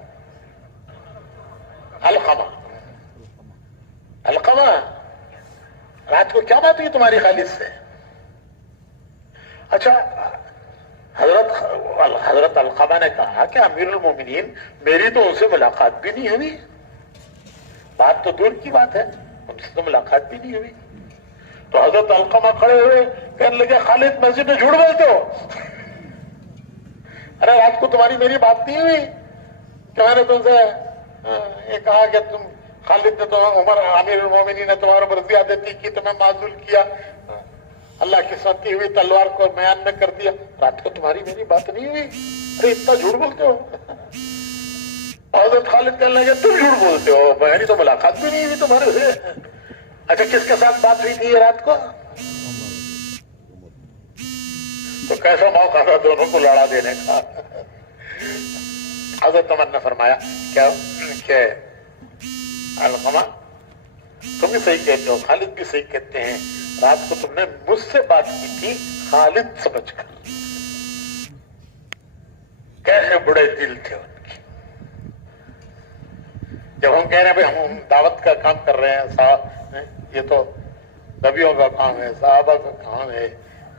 علقمہ رات کو کیا بات ہوئی تمہاری خالد سے. اچھا, حضرت علقمہ نے کہا کہ امیر المومنین میری تو ان سے ملاقات بھی نہیں ہوئی. بات تو دور کی بات ہے, ان سے تو ملاقات بھی نہیں ہوئی. تو حضرت علقمہ کھڑے ہوئے کہنے لگے خالد مسجد میں جھوٹ بولتے ہو. ارے رات کو تمہاری میری بات نہیں ہوئی کہ میں نے تم سے یہ کہا کہ تم خالد نے تو عمر امیر المومنین نے تمہارے اوپر زیادتی کی, تمہیں معذول کیا, اللہ کی سنتی ہوئی تلوار کو میان میں کر دیا. رات کو تمہاری میری بات نہیں ہوئی. ارے اتنا جھوٹ بولتے ہو. حضرت خالد کہنے لگے تم جھوٹ بولتے ہو, میری تو ملاقات بھی نہیں ہوئی تمہارے سے. اچھا کس کے ساتھ بات ہوئی تھی یہ رات کو؟ تو کیسا موقع تھا دونوں کو لڑا دینے کا. حضرت عمر نے فرمایا کہ علقمہ تم بھی صحیح کہتے ہو, خالد بھی صحیح کہتے ہیں, رات کو تم نے مجھ سے بات کی تھی خالد سمجھ کر. کیسے بڑے دل تھے ان کے. جب ہم کہہ رہے ہیں بھائی ہم دعوت کا کام کر رہے ہیں, صاحب یہ تو نبیوں کا کام ہے, صحابہ کا کام ہے,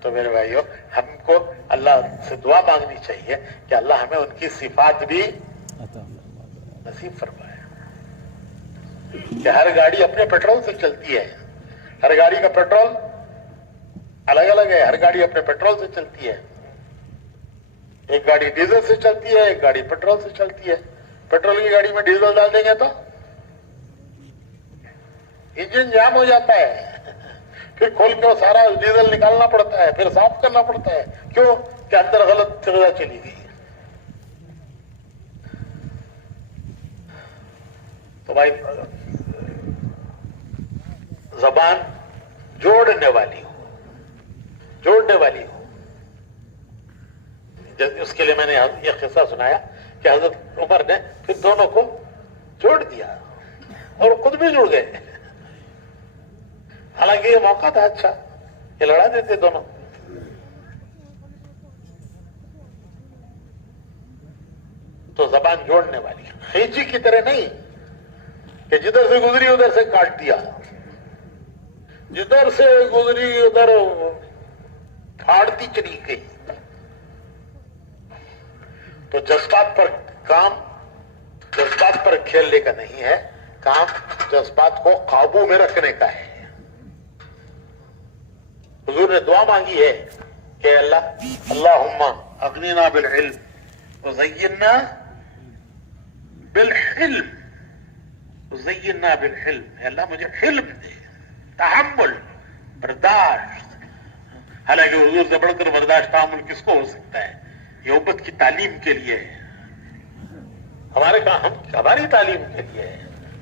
تو میرے بھائیوں ہم کو اللہ سے دعا مانگنی چاہیے کہ اللہ ہمیں ان کی صفات بھی نصیب فرمائے. کہ ہر گاڑی اپنے پیٹرول سے چلتی ہے. ہر گاڑی کا پیٹرول الگ الگ ہے. ہر گاڑی اپنے پیٹرول سے چلتی ہے. ایک گاڑی ڈیزل سے چلتی ہے, ایک گاڑی پیٹرول سے چلتی ہے. پیٹرول کی گاڑی میں ڈیزل ڈال دیں گے تو انجن جام ہو جاتا ہے, پھر کھول کے وہ سارا ڈیزل نکالنا پڑتا ہے, پھر صاف کرنا پڑتا ہے. کیوں کہ اندر غلط غذا چلی گئی. تو بھائی زبان جوڑنے والی ہو, جوڑنے والی ہو. اس کے لیے میں نے یہ قصہ سنایا کہ حضرت عمر نے پھر دونوں کو جوڑ دیا اور خود بھی جڑ گئے. حالانکہ یہ موقع تھا اچھا, یہ لڑا دیتے دونوں. تو زبان جوڑنے والی, خیچی کی طرح نہیں کہ جدھر سے گزری ادھر سے کاٹ دیا, جدھر سے گزری ادھر پھاڑتی چلی گئی. تو جذبات پر کام, جذبات پر کھیلنے کا نہیں ہے کام, جذبات کو قابو میں رکھنے کا ہے. حضور نے دعا مانگی ہے کہ اللہ اللہم اغننا بالعلم وزیننا بالحلم, وزیننا بالحلم. اے اللہ مجھے حلم دے, تحمل, برداشت. حالانکہ حضور سے بڑھ کر برداشت تحمل کس کو ہو سکتا ہے؟ یہ امت کی تعلیم کے لیے ہے, ہماری تعلیم کے لیے ہے.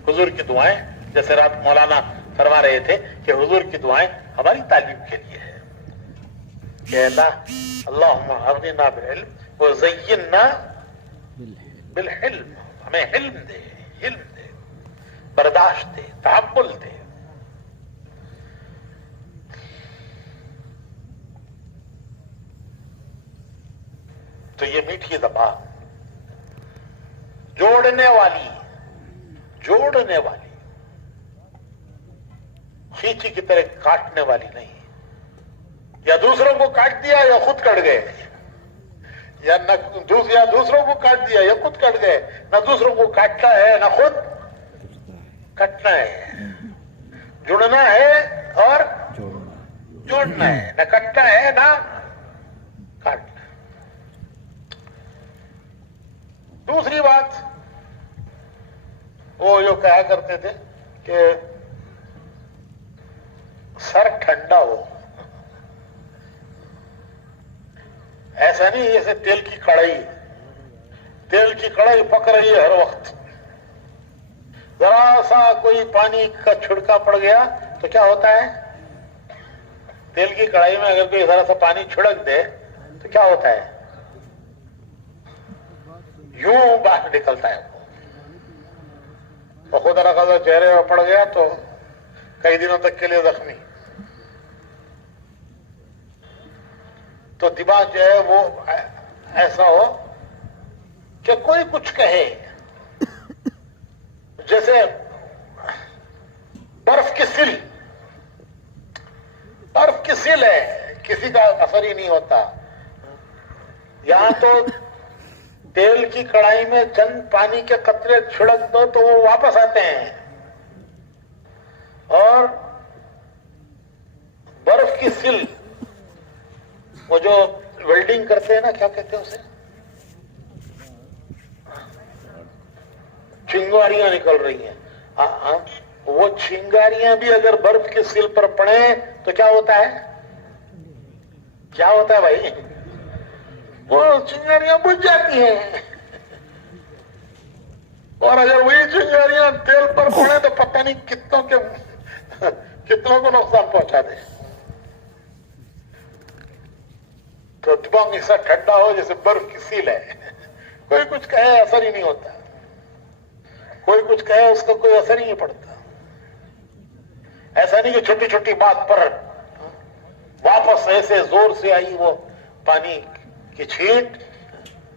حضور کی دعائیں, جیسے رات مولانا فرما رہے تھے کہ حضور کی دعائیں ہماری تعلیم کے لیے ہے کہ اللہ اللہم اغننا بالعلم وزیننا بالحلم. ہمیں علم دے, علم دے, برداشت دے, تحمل دے. تو یہ میٹھی زبان جوڑنے والی, جوڑنے والی, کھینچی کی طرح کاٹنے والی نہیں. یا دوسروں کو کاٹ دیا یا خود کٹ گئے, یا دوسروں کو کاٹ دیا یا خود کٹ گئے. نہ دوسروں کو کاٹنا ہے نہ خود کٹنا ہے. جڑنا ہے اور جوڑنا ہے, نہ کٹنا ہے نہ کاٹنا. دوسری بات, وہ جو کہا کرتے تھے کہ سر ٹھنڈا ہو. ایسا نہیں جیسے تیل کی کڑھائی, تیل کی کڑھائی پک رہی ہے ہر وقت, ذرا سا کوئی پانی کا چھڑکا پڑ گیا تو کیا ہوتا ہے؟ تیل کی کڑھائی میں اگر کوئی ذرا سا پانی چھڑک دے تو کیا ہوتا ہے؟ یوں باہر نکلتا ہے. وہ خود نخواستہ چہرے میں پڑ گیا تو کئی دنوں تک کے لیے زخمی. تو دماغ جو ہے وہ ایسا ہو کہ کوئی کچھ کہے, جیسے برف کی سل, برف کی سل ہے, کسی کا اثر ہی نہیں ہوتا. یہاں تو تیل کی کڑھائی میں چند پانی کے قطرے چھڑک دو تو وہ واپس آتے ہیں, اور برف کی سل, وہ جو ویلڈنگ کرتے ہیں نا, کیا کہتے ہیں اسے, چنگاریاں نکل رہی ہیں, وہ چنگاریاں بھی اگر برف کی سل پر پڑیں تو کیا ہوتا ہے؟ کیا ہوتا ہے بھائی؟ وہ چنگاریاں بجھ جاتی ہیں. اور اگر وہی چنگاریاں تیل پر پڑے تو پتہ نہیں کتنوں کو نقصان پہنچا دے. تو دماغ ایسا ٹھنڈا ہو جیسے برف کی سیل ہے, کوئی کچھ کہے اثر ہی نہیں ہوتا, کوئی کچھ کہے اس کا کوئی اثر ہی نہیں پڑتا. ایسا نہیں کہ چھوٹی چھوٹی بات پر واپس ایسے زور سے آئی وہ پانی کی چھینٹ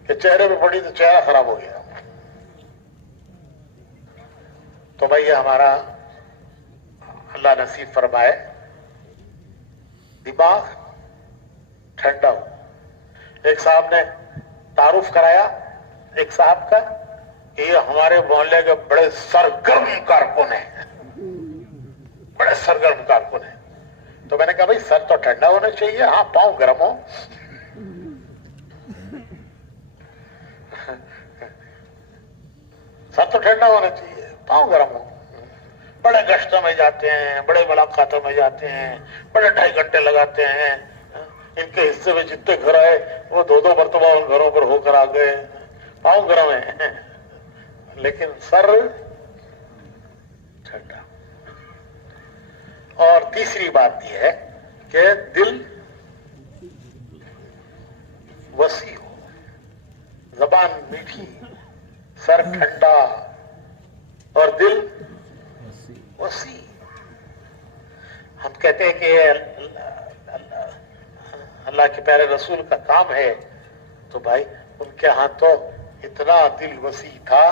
کہ چہرے پہ پڑی تو چہرہ خراب ہو گیا. تو بھائی یہ ہمارا اللہ نصیب فرمائے دماغ ٹھنڈا ہو. ایک صاحب نے تعارف کرایا ایک صاحب کا یہ ہمارے محلے کے بڑے سرگرم کارکن ہیں، بڑے سرگرم کارکن ہیں. تو میں نے کہا بھائی سر تو ٹھنڈا ہونا چاہیے، ہاں پاؤں گرم ہو. سر تو ٹھنڈا ہونا چاہیے، پاؤں گرم ہو. بڑے گشتوں میں جاتے ہیں، بڑے ملاقاتوں میں جاتے ہیں، بڑے 2.5 گھنٹے لگاتے ہیں. ان کے حصے میں جتنے گھر آئے وہ 2 مرتبہ ان گھروں پر ہو کر آ گئے. پاؤں گرم ہیں لیکن سر ٹھنڈا. اور تیسری بات یہ ہے کہ دل وسیع ہو، زبان میٹھی، سر ٹھنڈا اور دل وسیع. ہم کہتے ہیں کہ اللہ کے پیارے رسول کا کام ہے، تو بھائی ان کے ہاں تو اتنا دل وسیع تھا،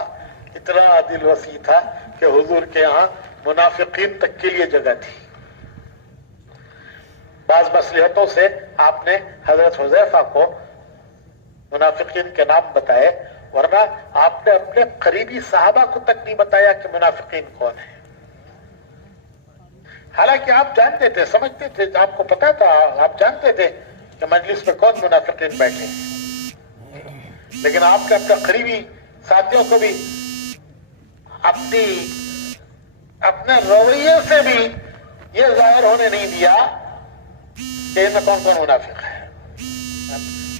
اتنا دل وسیع تھا کہ حضور کے یہاں منافقین تک کے لیے جگہ تھی. بعض مصلحتوں سے آپ نے حضرت حذیفہ کو منافقین کے نام بتائے، ورنہ آپ نے اپنے قریبی صحابہ کو تک نہیں بتایا کہ منافقین کون ہیں. حالانکہ آپ جانتے تھے، سمجھتے تھے، آپ کو پتا تھا، آپ جانتے تھے کہ مجلس میں کون منافقین بیٹھے ہیں. لیکن آپ نے اپنے قریبی ساتھیوں کو بھی اپنے رویے سے بھی یہ ظاہر ہونے نہیں دیا کہ ان میں کون کون منافق ہے.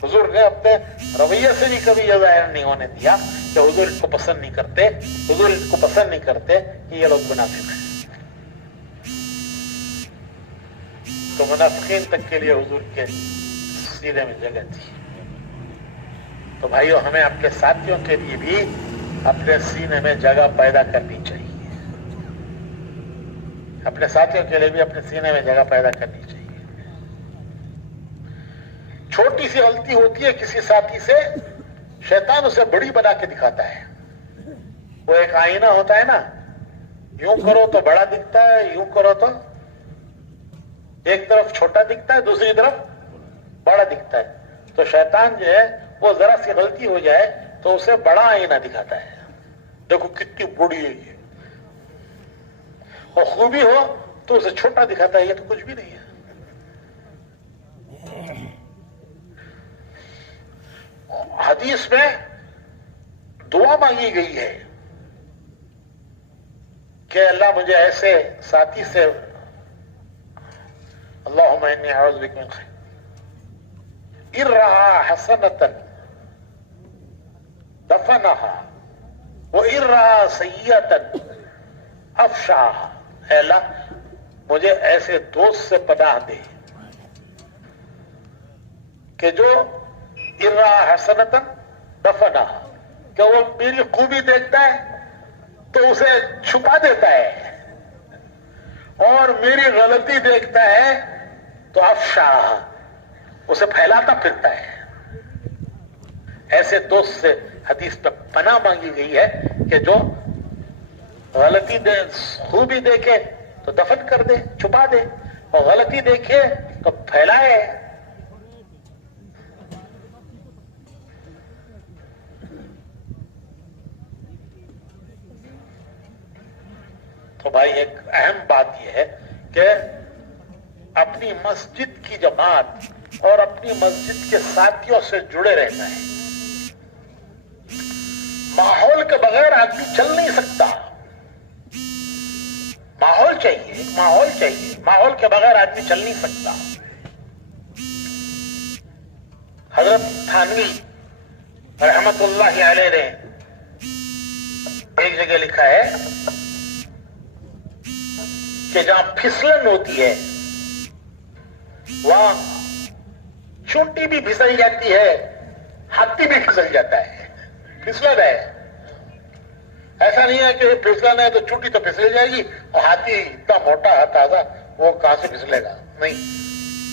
حضور نے اپنے رویے سے بھی کبھی یہ ظاہر نہیں ہونے دیا کہ حضور ان کو پسند نہیں کرتے، حضور ان کو پسند نہیں کرتے کہ یہ لوگ منافق ہیں. تو منافقین تک کے لیے حضور کے سینے میں جگہ تھی. تو بھائیو ہمیں اپنے ساتھیوں کے لیے بھی اپنے سینے میں جگہ پیدا کرنی چاہیے، اپنے ساتھیوں کے لیے بھی اپنے سینے میں جگہ پیدا کرنی چاہیے. چھوٹی سی غلطی ہوتی ہے کسی ساتھی سے، شیطان اسے بڑی بنا کے دکھاتا ہے. وہ ایک آئینہ ہوتا ہے نا، یوں کرو تو بڑا دکھتا ہے، یوں کرو تو ایک طرف چھوٹا دکھتا ہے، دوسری طرف بڑا دکھتا ہے. تو شیطان جو ہے وہ ذرا سی غلطی ہو جائے تو اسے بڑا آئینہ دکھاتا ہے، دیکھو کتنی بڑی ہے یہ. اور خوبی ہو تو اسے چھوٹا دکھاتا ہے، یہ تو کچھ بھی نہیں ہے. حدیث میں دعا مانگی گئی ہے کہ اللہ مجھے ایسے ساتھی سے، اللہم انی اعوذ بک من خیر ان رہا حسنۃ دفنها وان رہا سیئۃ افشاها. اے اللہ مجھے ایسے دوست سے پناہ دے کہ جو ان رہا حسنۃ دفنها، کہ وہ میری خوبی دیکھتا ہے تو اسے چھپا دیتا ہے، اور میری غلطی دیکھتا ہے تو افشاها، اسے پھیلاتا پھرتا ہے. ایسے دوست سے حدیث میں پناہ مانگی گئی ہے کہ جو غلطی خوبی دیکھے تو دفن کر دے، چھپا دے، اور غلطی دیکھے تو پھیلائے. تو بھائی ایک اہم بات یہ ہے کہ اپنی مسجد کی جماعت اور اپنی مسجد کے ساتھیوں سے جڑے رہنا ہے. ماحول کے بغیر آدمی چل نہیں سکتا. ماحول چاہیے، ماحول چاہیے، ماحول کے بغیر آدمی چل نہیں سکتا. حضرت تھانوی رحمت اللہ علیہ نے ایک جگہ لکھا ہے کہ جہاں پھسلن ہوتی ہے وہاں چونٹی بھی پھسل جاتی ہے، ہاتھی بھی پھسل جاتا ہے. پھسلن ہے، ایسا نہیں ہے کہ پھسلن ہے تو چونٹی تو پھسل جائے گی اور ہاتھی اتنا موٹا ہے تازہ، وہ کہاں سے پھسلے گا؟ نہیں،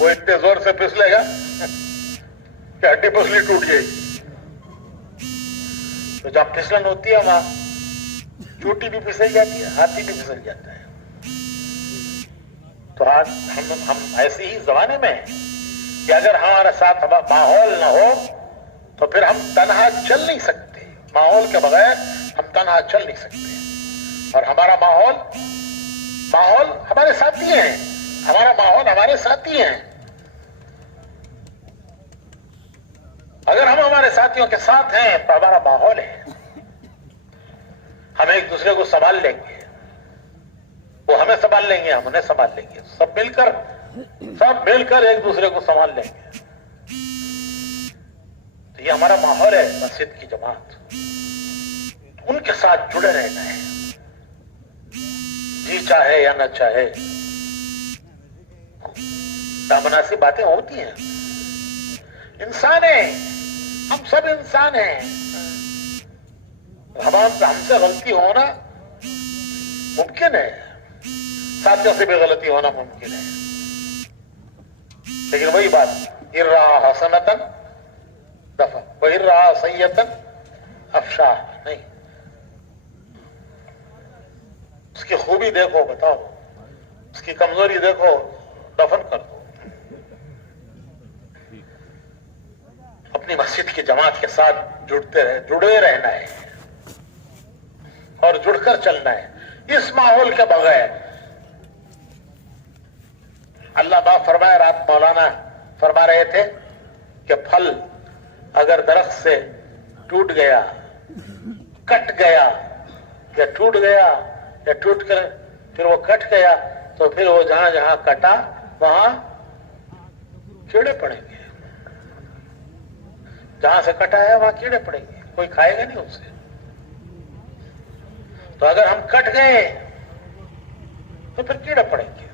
وہ اتنے زور سے پھسلے گا کہ ہڈی پسلی ٹوٹ جائے گی. تو جہاں پھسلن ہوتی ہے وہاں چوٹی بھی پھسل جاتی ہے، ہاتھی بھی پھسل جاتا ہے. تو آج ہم ایسے ہی زمانے میں ہیں کہ اگر ہمارے ساتھ ماحول نہ ہو تو پھر ہم تنہا چل نہیں سکتے. ماحول کے بغیر ہم تنہا چل نہیں سکتے، اور ہمارا ماحول ہمارے ساتھی ہیں، ہمارا ماحول ہمارے ساتھی ہیں. اگر ہم ہمارے ساتھیوں کے ساتھ ہیں تو ہمارا ماحول ہے، ہم ایک دوسرے کو سنبھال لیں گے، وہ ہمیں سنبھال لیں گے، ہم انہیں سنبھال لیں گے، سب مل کر ایک دوسرے کو سنبھال لیں گے. تو یہ ہمارا ماحول ہے مسجد کی جماعت، ان کے ساتھ جڑے رہنا ہے، جی چاہے یا نہ چاہے. نامناسب باتیں ہوتی ہیں، انسان ہیں، ہم سب انسان ہیں، ہم سے غلطی ہونا ممکن ہے، ساتھیوں سے بھی غلطی ہونا ممکن ہے، لیکن وہی بات، ان رہا حسنتن دفع وَإِن رَّأَىٰ سَيِّئَةً أَفْشَاهَا، نہیں، اس کی خوبی دیکھو بتاؤ، اس کی کمزوری دیکھو دفن کر دو. اپنی مسجد کی جماعت کے ساتھ جڑے رہنا ہے اور جڑ کر چلنا ہے. اس ماحول کے بغیر اللہ پاک فرمائے، رات مولانا فرما رہے تھے کہ پھل اگر درخت سے ٹوٹ گیا، کٹ گیا، یا ٹوٹ گیا یا ٹوٹ کر پھر وہ کٹ گیا، تو پھر وہ جہاں جہاں کٹا وہاں کیڑے پڑیں گے، جہاں سے کٹا ہے وہاں کیڑے پڑیں گے، کوئی کھائے گا نہیں اسے. تو اگر ہم کٹ گئے تو پھر کیڑے پڑیں گے،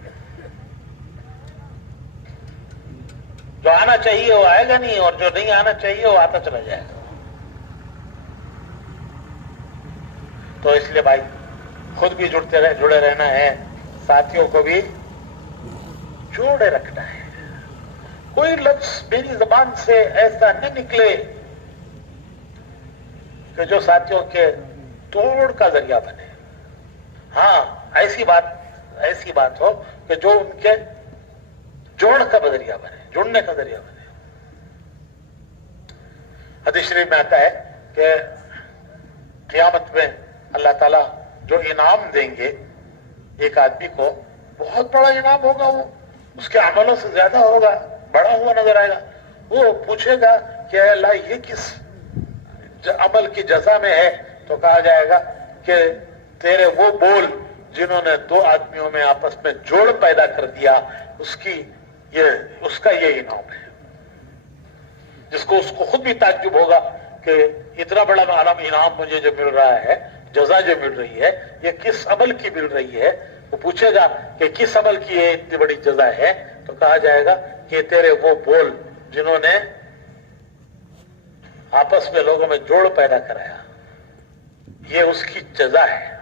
جو آنا چاہیے وہ آئے گا نہیں، اور جو نہیں آنا چاہیے وہ آتا چلا جائے گا. تو اس لیے بھائی خود بھی جڑے رہنا ہے، ساتھیوں کو بھی جوڑے رکھنا ہے. کوئی لفظ میری زبان سے ایسا نہ نکلے کہ جو ساتھیوں کے توڑ کا ذریعہ بنے. ہاں ایسی بات ہو کہ جو ان کے جوڑ کا ذریعہ بنے، جڑنے کا ذریعہ بنے. حدیث شریف میں آتا ہے کہ قیامت میں اللہ تعالیٰ جو انعام دیں گے ایک آدمی کو، بہت بڑا انعام ہوگا، وہ اس کے عملوں سے زیادہ ہوگا، بڑا ہوا نظر آئے گا. وہ پوچھے گا کہ اے اللہ یہ کس عمل کی جزا میں ہے؟ تو کہا جائے گا کہ تیرے وہ بول جنہوں نے دو آدمیوں میں آپس میں جوڑ پیدا کر دیا، اس کا یہ انعام ہے. اس کو خود بھی تعجب ہوگا کہ اتنا بڑا انعام مجھے جو مل رہا ہے، جزا جو مل رہی ہے، یہ کس عمل کی مل رہی ہے. وہ پوچھے گا کہ کس عمل کی یہ اتنی بڑی جزا ہے؟ تو کہا جائے گا کہ تیرے وہ بول جنہوں نے آپس میں لوگوں میں جوڑ پیدا کرایا، یہ اس کی جزا ہے.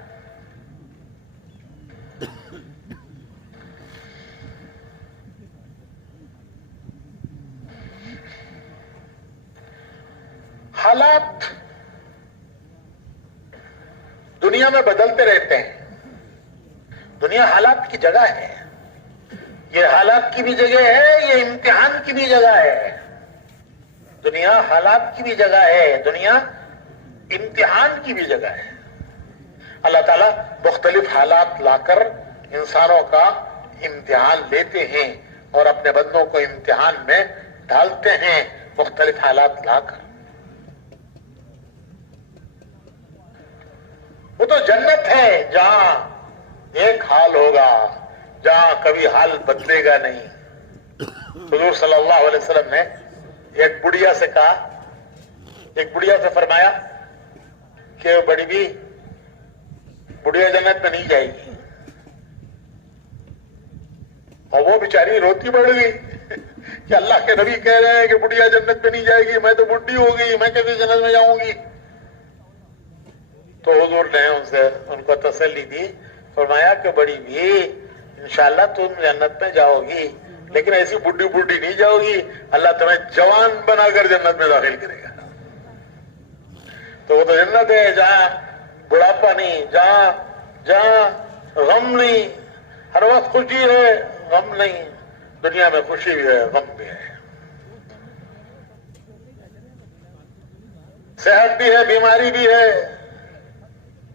حالات دنیا میں بدلتے رہتے ہیں، دنیا حالات کی جگہ ہے، یہ حالات کی بھی جگہ ہے، یہ امتحان کی بھی جگہ ہے. دنیا حالات کی بھی جگہ ہے، دنیا امتحان کی بھی جگہ ہے. اللہ تعالیٰ مختلف حالات لا کر انسانوں کا امتحان لیتے ہیں اور اپنے بندوں کو امتحان میں ڈالتے ہیں مختلف حالات لا کر. وہ تو جنت ہے جہاں ایک حال ہوگا، جہاں کبھی حال بدلے گا نہیں. حضور صلی اللہ علیہ وسلم نے ایک بڑھیا سے کہا، ایک بڑھیا سے فرمایا کہ بڑی بھی بڑھیا جنت میں نہیں جائے گی. اور وہ بیچاری روتی بڑھ گئی کہ اللہ کے نبی کہہ رہے ہیں کہ بڑھیا جنت میں نہیں جائے گی، میں تو بڈھی ہو گئی، میں کیسے جنت میں جاؤں گی؟ تو حضور نے ان کو تسلی دی، فرمایا کہ بڑی بھی انشاءاللہ تم جنت میں جاؤ گی، لیکن ایسی بڈھی نہیں جاؤ گی، اللہ تمہیں جوان بنا کر جنت میں داخل کرے گا. تو وہ تو جنت ہے جہاں بڑھاپا نہیں، جہاں غم نہیں، ہر وقت خوشی ہے، غم نہیں. دنیا میں خوشی بھی ہے، غم بھی ہے، صحت بھی ہے، بیماری بھی ہے،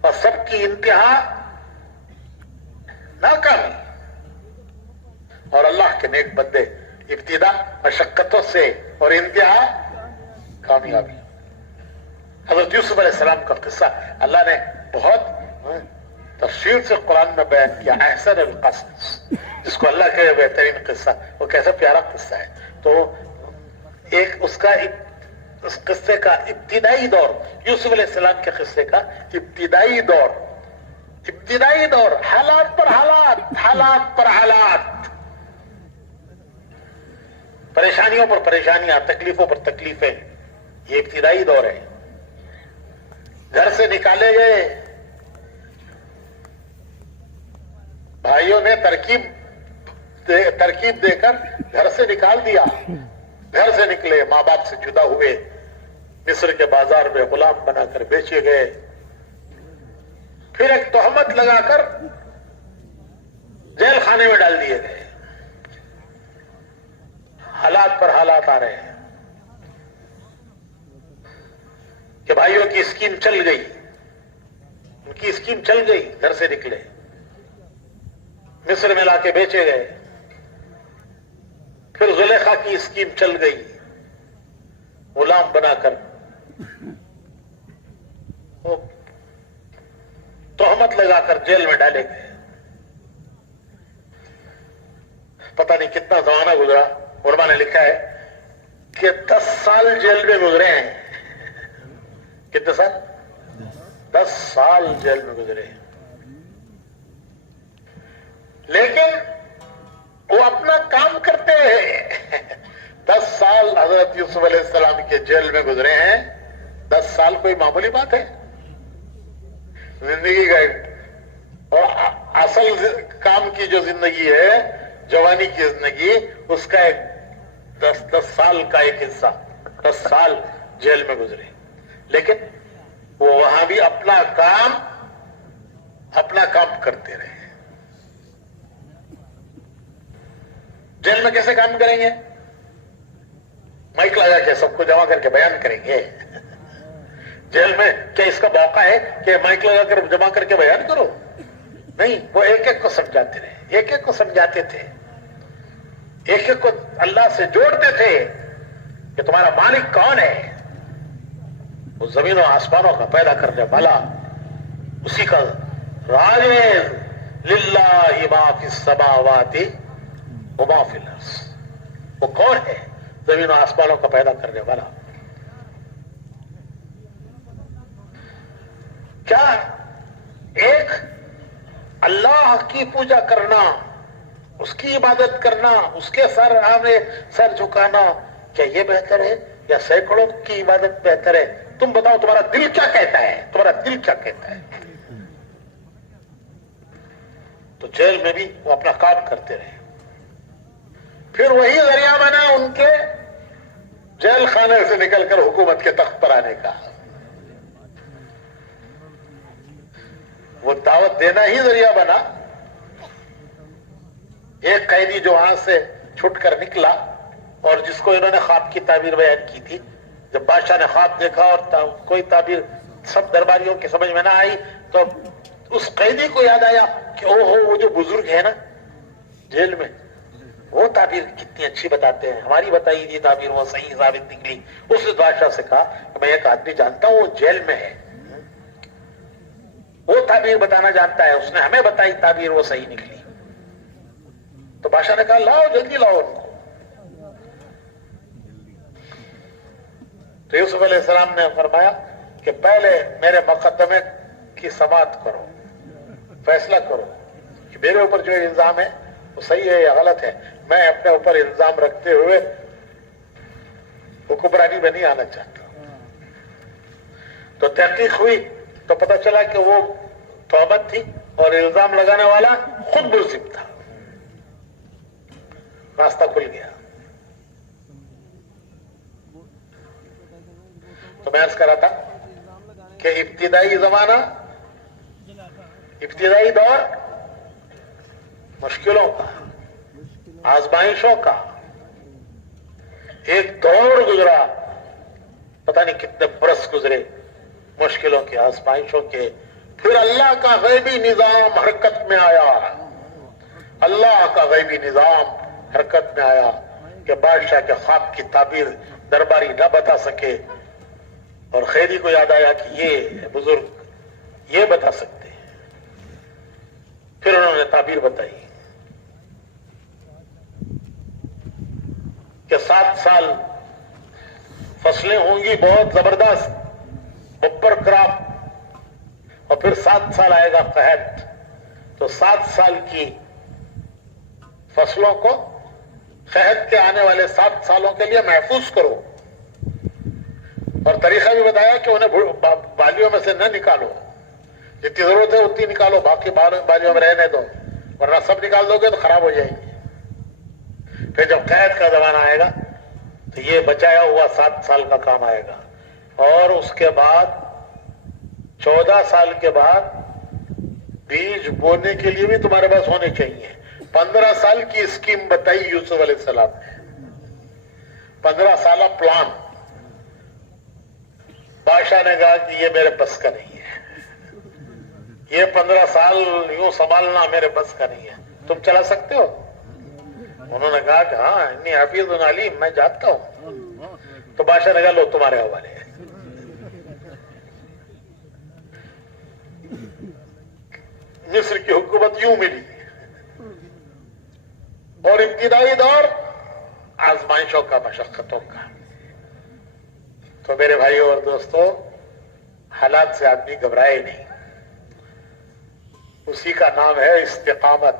اور سب کی انتہا ناکامی. اور اللہ کے نیک بندے ابتدا مشقتوں سے اور انتہا کامیابی. حضرت یوسف علیہ السلام کا قصہ اللہ نے بہت تفصیل سے قرآن میں بیان کیا. احسن القصص جس کو اللہ کے بہترین قصہ، وہ کیسا پیارا قصہ ہے. تو ایک اس قصے کا ابتدائی دور، یوسف علیہ السلام کے قصے کا ابتدائی دور، حالات پر حالات، پریشانیوں پر پریشانیاں، تکلیفوں پر تکلیفیں، یہ ابتدائی دور ہے. گھر سے نکالے گئے، بھائیوں نے ترکیب دے کر گھر سے نکال دیا. گھر سے نکلے، ماں باپ سے جدا ہوئے، مصر کے بازار میں غلام بنا کر بیچے گئے، پھر ایک تہمت لگا کر جیل خانے میں ڈال دیے گئے. حالات پر حالات آ رہے ہیں کہ بھائیوں کی اسکیم چل گئی، ان کی اسکیم چل گئی. گھر سے نکلے، مصر میں لا کے بیچے گئے. پھر زلیخا کی اسکیم چل گئی، غلام بنا کر تہمت لگا کر جیل میں ڈالے گئے. پتہ نہیں کتنا زمانہ گزرا. علماء نے لکھا ہے کہ 10 سال جیل میں گزرے ہیں. کتنے سال؟ 10 سال جیل میں گزرے ہیں. لیکن وہ اپنا کام کرتے ہیں. 10 سال حضرت یوسف علیہ السلام کے جیل میں گزرے ہیں. 10 سال کوئی معمولی بات ہے؟ زندگی کا اور اصل کام کی جو زندگی ہے، جوانی کی زندگی، اس کا ایک 10 سال کا ایک حصہ، 10 سال جیل میں گزرے. لیکن وہ وہاں بھی اپنا کام کرتے رہے. جیل میں کیسے کام کریں گے؟ مائک لگا کے سب کو جمع کر کے بیان کریں گے. جیل میں کیا اس کا موقع ہے کہ مائک لگا کر جمع کر کے بیان کرو؟ نہیں، وہ ایک ایک کو سمجھاتے رہے، ایک ایک کو سمجھاتے تھے، ایک ایک کو اللہ سے جوڑتے تھے کہ تمہارا مالک کون ہے. وہ زمین و آسمانوں کا پیدا کرنے والا، اسی کا راج ہے. للہ ما فی السماوات وما فی الارض. وہ کون ہے؟ زمین و آسمانوں کا پیدا کرنے والا. کیا ایک اللہ کی پوجا کرنا، اس کی عبادت کرنا، اس کے سر جھکانا، کیا یہ بہتر ہے یا سینکڑوں کی عبادت بہتر ہے؟ تم بتاؤ، تمہارا دل کیا کہتا ہے؟ تو جیل میں بھی وہ اپنا کام کرتے رہے. پھر وہی ذریعہ بنا ان کے جیل خانے سے نکل کر حکومت کے تخت پر آنے کا. وہ دعوت دینا ہی ذریعہ بنا. ایک قیدی جو وہاں سے چھٹ کر نکلا اور جس کو انہوں نے خواب کی تعبیر بیان کی تھی، جب بادشاہ نے خواب دیکھا اور کوئی تعبیر سب درباریوں کی سمجھ میں نہ آئی، تو اس قیدی کو یاد آیا کہ وہ جو بزرگ ہے نا جیل میں، وہ تعبیر کتنی اچھی بتاتے ہیں، ہماری بتائی تھی تعبیر وہ صحیح ثابت نکلی. اس نے بادشاہ سے کہا کہ میں ایک آدمی جانتا ہوں، وہ جیل میں ہے، وہ تعبیر بتانا جانتا ہے، اس نے ہمیں بتائی تعبیر وہ صحیح نکلی. تو بادشاہ نے کہا لاؤ، جلدی لاؤ ان کو. تو یوسف علیہ السلام نے فرمایا کہ پہلے میرے مقدمے کی سماعت کرو، فیصلہ کرو کہ میرے اوپر جو الزام ہے وہ صحیح ہے یا غلط ہے. میں اپنے اوپر الزام رکھتے ہوئے حکمرانی میں نہیں آنا چاہتا. تو تحقیق ہوئی تو پتہ چلا کہ وہ تہمت تھی اور الزام لگانے والا خود ملزم تھا. راستہ کھل گیا. تو میں عرض کر رہا تھا کہ ابتدائی زمانہ، ابتدائی دور مشکلوں کا، آزمائشوں کا ایک دور گزرا. پتہ نہیں کتنے برس گزرے مشکلوں کے، آزمائشوں کے، پھر اللہ کا غیبی نظام حرکت میں آیا، اللہ کا غیبی نظام حرکت میں آیا کہ بادشاہ کے خواب کی تعبیر درباری نہ بتا سکے، اور خیری کو یاد آیا کہ یہ بزرگ یہ بتا سکتے ہیں۔ پھر انہوں نے تعبیر بتائی کہ 7 سال فصلیں ہوں گی بہت زبردست بپر کراپ، اور پھر 7 سال آئے گا قحط، تو 7 سال کی فصلوں کو قحط کے آنے والے 7 سالوں کے لیے محفوظ کرو، اور طریقہ بھی بتایا کہ انہیں بالیوں میں سے نہ نکالو، جتنی ضرورت ہے اتنی نکالو، باقی بالیوں میں رہنے دو، ورنہ سب نکال دو گے تو خراب ہو جائیں گے۔ پھر جب قحط کا زمانہ آئے گا تو یہ بچایا ہوا 7 سال کا کام آئے گا، اور اس کے بعد 14 سال کے بعد بیج بونے کے لیے بھی تمہارے پاس ہونے چاہیے۔ 15 سال کی اسکیم بتائی یوسف علیہ السلام نے، 15 سالہ پلان۔ بادشاہ نے کہا کہ یہ میرے بس کا نہیں ہے، یہ 15 سال یوں سنبھالنا میرے بس کا نہیں ہے، تم چلا سکتے ہو؟ انہوں نے کہا کہ ہاں انی حفیظ علیم، میں جانتا ہوں۔ تو بادشاہ نے کہا لو تمہارے حوالے ہے۔ مصر کی حکومت یوں ملی، اور ابتدائی دور آزمائشوں کا، مشقتوں کا۔ تو میرے بھائیوں اور دوستوں، حالات سے آدمی گھبرائے نہیں، اسی کا نام ہے استقامت۔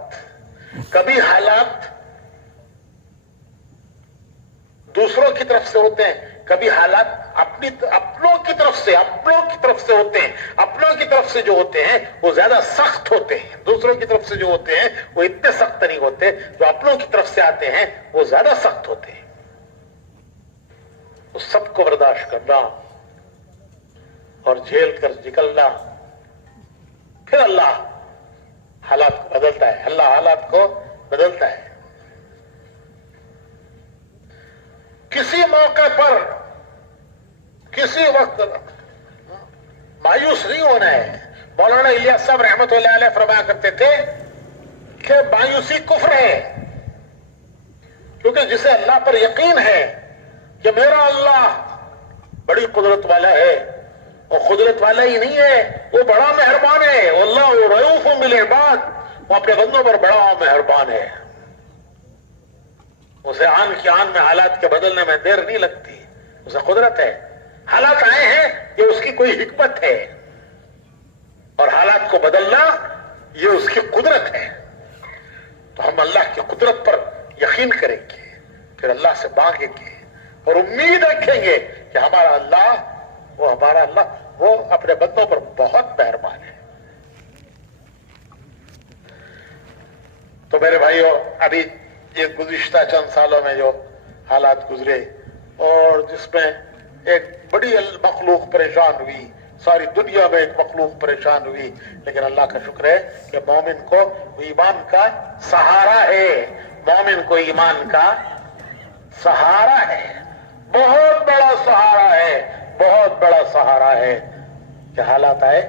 کبھی حالات دوسروں کی طرف سے ہوتے ہیں، کبھی حالات اپنوں کی طرف سے ہوتے ہیں۔ اپنوں کی طرف سے جو ہوتے ہیں وہ زیادہ سخت ہوتے ہیں، دوسروں کی طرف سے جو ہوتے ہیں وہ اتنے سخت نہیں ہوتے۔ جو اپنوں کی طرف سے آتے ہیں وہ زیادہ سخت ہوتے ہیں۔ اس سب کو برداشت کرنا اور جھیل کر نکلنا، پھر اللہ حالات کو بدلتا ہے، اللہ حالات کو بدلتا ہے۔ کسی موقع پر، کسی وقت مایوس نہیں ہونا ہے۔ مولانا الیاس صاحب رحمۃ اللہ علیہ فرمایا کرتے تھے کہ مایوسی کفر ہے، کیونکہ جسے اللہ پر یقین ہے کہ میرا اللہ بڑی قدرت والا ہے، اور قدرت والا ہی نہیں ہے، وہ بڑا مہربان ہے، اللہ رؤوف بالعباد، وہ اپنے بندوں پر بڑا مہربان ہے۔ اسے آن کی آن میں حالات کے بدلنے میں دیر نہیں لگتی، اسے قدرت ہے۔ حالات آئے ہیں یہ اس کی کوئی حکمت ہے، اور حالات کو بدلنا یہ اس کی قدرت ہے۔ تو ہم اللہ کی قدرت پر یقین کریں گے، پھر اللہ سے مانگیں گے، اور امید رکھیں گے کہ ہمارا اللہ وہ اپنے بندوں پر بہت مہربان ہے۔ تو میرے بھائیوں، ابھی یہ گزشتہ چند سالوں میں جو حالات گزرے، اور جس میں ایک بڑی مخلوق پریشان ہوئی، ساری دنیا میں ایک مخلوق پریشان ہوئی، لیکن اللہ کا شکر ہے کہ مومن کو ایمان کا سہارا ہے، مومن کو ایمان کا سہارا ہے، بہت بڑا سہارا ہے، بہت بڑا سہارا ہے کہ حالات آئے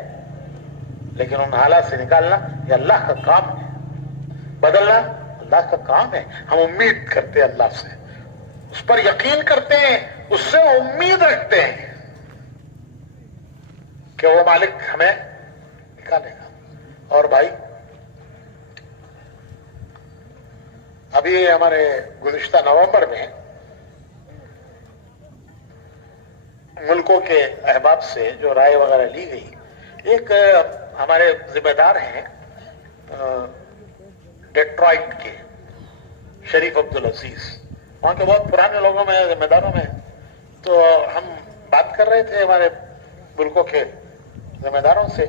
لیکن ان حالات سے نکالنا یہ اللہ کا کام ہے، بدلنا اللہ کا کام ہے۔ ہم امید کرتے ہیں اللہ سے، اس پر یقین کرتے ہیں، اس سے امید رکھتے ہیں کہ وہ مالک ہمیں نکالے گا۔ اور بھائی، ابھی ہمارے گزشتہ نومبر میں ملکوں کے احباب سے جو رائے وغیرہ لی گئی، ایک ہمارے ذمہ دار ہیں ڈیٹرائٹ کے شریف عبدالعزیز، وہاں کے بہت پرانے لوگوں میں، ذمہ داروں میں، تو ہم بات کر رہے تھے ہمارے ملکوں کے ذمہ داروں سے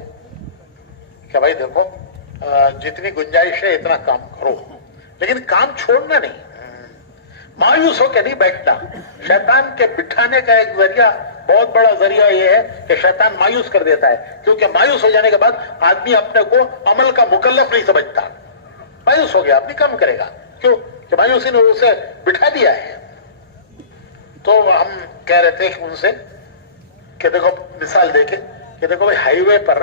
کہ بھائی دیکھو، جتنی گنجائش ہے اتنا کام کرو، لیکن کام چھوڑنا نہیں، مایوس ہو کے نہیں بیٹھنا۔ شیطان کے بٹھانے کا ایک ذریعہ، بہت بڑا ذریعہ یہ ہے کہ شیطان مایوس کر دیتا ہے، کیونکہ مایوس ہو جانے کے بعد آدمی اپنے کو عمل کا مکلف نہیں سمجھتا۔ مایوس ہو گیا، اب نہیں کام کرے گا، کیوں کہ مایوسی نے اسے بٹھا دیا ہے۔ تو ہم کہہ رہے تھے ان سے کہ دیکھو، مثال دے کے کہ دیکھو بھائی، ہائی وے پر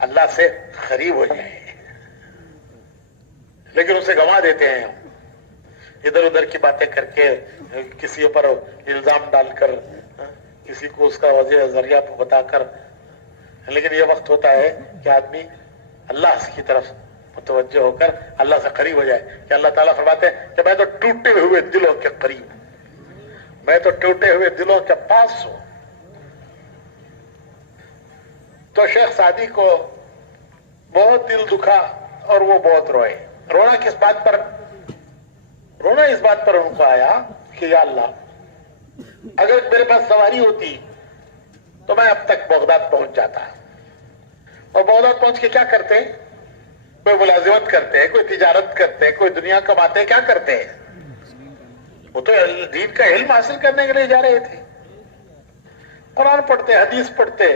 اللہ سے قریب ہو جائے، لیکن اسے گنوا دیتے ہیں ادھر ادھر کی باتیں کر کے، کسی پر الزام ڈال کر، کسی کو اس کا وجہ ذریعہ بتا کر. لیکن یہ وقت ہوتا ہے کہ آدمی اللہ کی طرف متوجہ ہو کر اللہ سے قریب ہو جائے. کہ اللہ تعالیٰ فرماتے ہیں کہ میں تو ٹوٹے ہوئے دلوں کے قریب ہوں، میں تو ٹوٹے ہوئے دلوں کے پاس ہوں. تو شیخ سعدی کو بہت دل دکھا اور وہ بہت روئے. رونا کس بات پر؟ رونا اس بات پر ان کو آیا کہ یا اللہ، اگر میرے پاس سواری ہوتی تو میں اب تک بغداد پہنچ جاتا. اور بغداد پہنچ کے کیا کرتے ہیں؟ کوئی ملازمت کرتے ہیں، کوئی تجارت کرتے ہیں، کوئی دنیا کماتے ہیں. کیا کرتے ہیں؟ وہ تو دین کا علم حاصل کرنے کے لیے جا رہے تھے. قرآن پڑھتے، حدیث پڑھتے،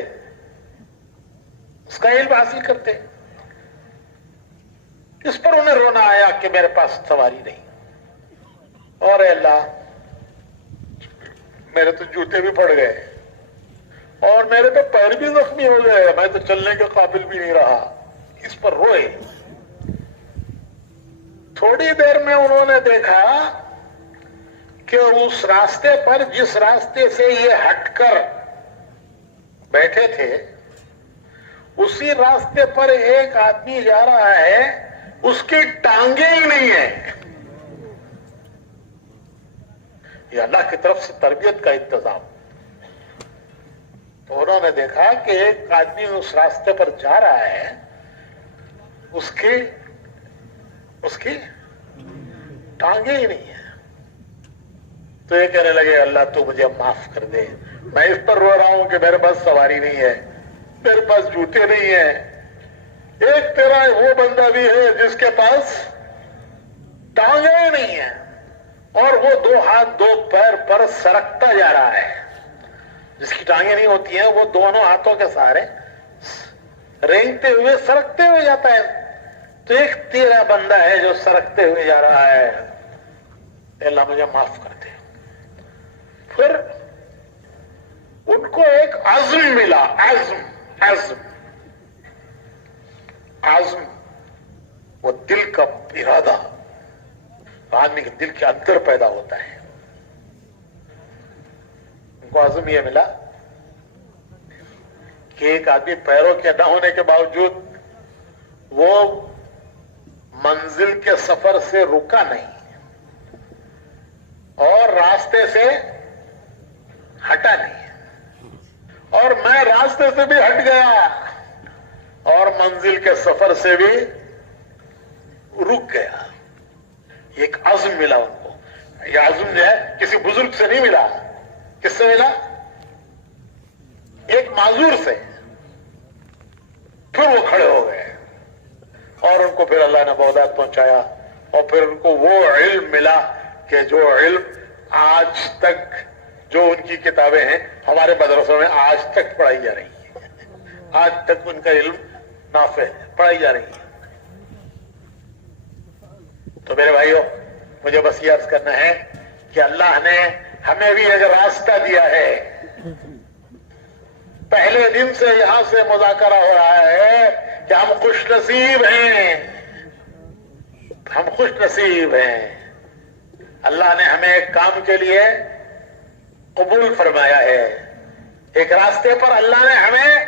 اس کا علم حاصل کرتے. اس پر انہیں رونا آیا کہ میرے پاس سواری نہیں. اور اے اللہ، میرے تو جوتے بھی پڑ گئے اور میرے تو پیر بھی زخمی ہو گئے، میں تو چلنے کے قابل بھی نہیں رہا. اس پر روئے. تھوڑی دیر میں انہوں نے دیکھا کہ اس راستے پر جس راستے سے یہ ہٹ کر بیٹھے تھے، اسی راستے پر ایک آدمی جا رہا ہے، اس کی ٹانگیں ہی نہیں ہیں. یہ اللہ کی طرف سے تربیت کا انتظام. تو انہوں نے دیکھا کہ ایک آدمی اس راستے پر جا رہا ہے، اس کی ٹانگیں ہی نہیں ہیں. تو یہ کہنے لگے اللہ تو مجھے معاف کر دے، میں اس پر رو رہا ہوں کہ میرے پاس سواری نہیں ہے، میرے پاس جوتے نہیں ہیں. ایک تیرا وہ بندہ بھی ہے جس کے پاس ٹانگیں ہی نہیں ہیں اور وہ 2 ہاتھ 2 پیر پر سرکتا جا رہا ہے. جس کی ٹانگیں نہیں ہوتی ہیں وہ دونوں ہاتھوں کے سہارے رینگتے ہوئے سرکتے ہوئے جاتا ہے. تو ایک تیرا بندہ ہے جو سرکتے ہوئے جا رہا ہے، اے اللہ مجھے معاف کر دے. پھر ان کو ایک عزم ملا. عزم وہ دل کا ارادہ آدمی کے دل کے اندر پیدا ہوتا ہے. ان کو عزم یہ ملا کہ ایک آدمی پیروں کے نہ ہونے کے باوجود وہ منزل کے سفر سے رکا نہیں اور راستے سے ہٹا نہیں، اور میں راستے سے بھی ہٹ گیا اور منزل کے سفر سے بھی رک گیا. ایک عزم ملا ان کو. یہ عزم جو ہے کسی بزرگ سے نہیں ملا. کس سے ملا؟ ایک معذور سے. پھر وہ کھڑے ہو گئے اور ان کو پھر اللہ نے بغداد پہنچایا. اور پھر ان کو وہ علم ملا کہ جو علم آج تک جو ان کی کتابیں ہیں ہمارے مدرسوں میں آج تک پڑھائی جا رہی ہیں. آج تک ان کا علم نافع ہے، پڑھائی جا رہی ہے. تو میرے بھائیوں، مجھے بس یہ عرض کرنا ہے کہ اللہ نے ہمیں بھی ایک راستہ دیا ہے. پہلے دن سے یہاں سے مذاکرہ ہو رہا ہے کہ ہم خوش نصیب ہیں، ہم خوش نصیب ہیں. اللہ نے ہمیں ایک کام کے لیے قبول فرمایا ہے. ایک راستے پر اللہ نے ہمیں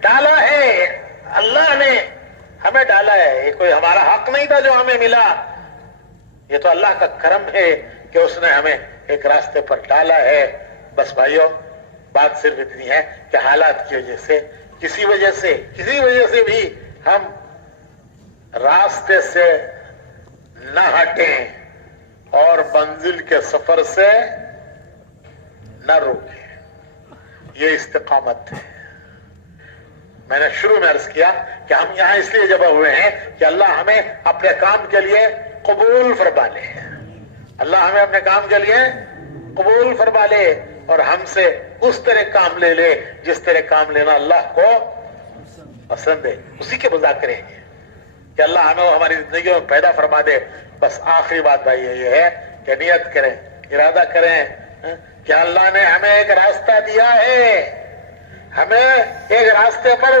ڈالا ہے. اللہ نے ہمیں ڈالا ہے. یہ کوئی ہمارا حق نہیں تھا جو ہمیں ملا، یہ تو اللہ کا کرم ہے کہ اس نے ہمیں ایک راستے پر ڈالا ہے. بس بھائیوں، بات صرف اتنی ہے کہ حالات کی وجہ سے کسی وجہ سے بھی ہم راستے سے نہ ہٹیں اور منزل کے سفر سے نہ روکیں. یہ استقامت ہے. میں نے شروع میں عرض کیا کہ ہم یہاں اس لیے جمع ہوئے ہیں کہ اللہ ہمیں اپنے کام کے لیے قبول فرما لے. اللہ ہمیں اپنے کام کے لیے قبول فرما لے اور ہم سے اس طرح کام لے لے جس طرح کام لینا اللہ کو پسند ہے. اسی کے مذاکرے ہیں کہ اللہ ہمیں ہماری زندگیوں میں پیدا فرما دے. بس آخری بات بھائی یہ ہے کہ نیت کریں، ارادہ کریں کہ اللہ نے ہمیں ایک راستہ دیا ہے، ہمیں ایک راستے پر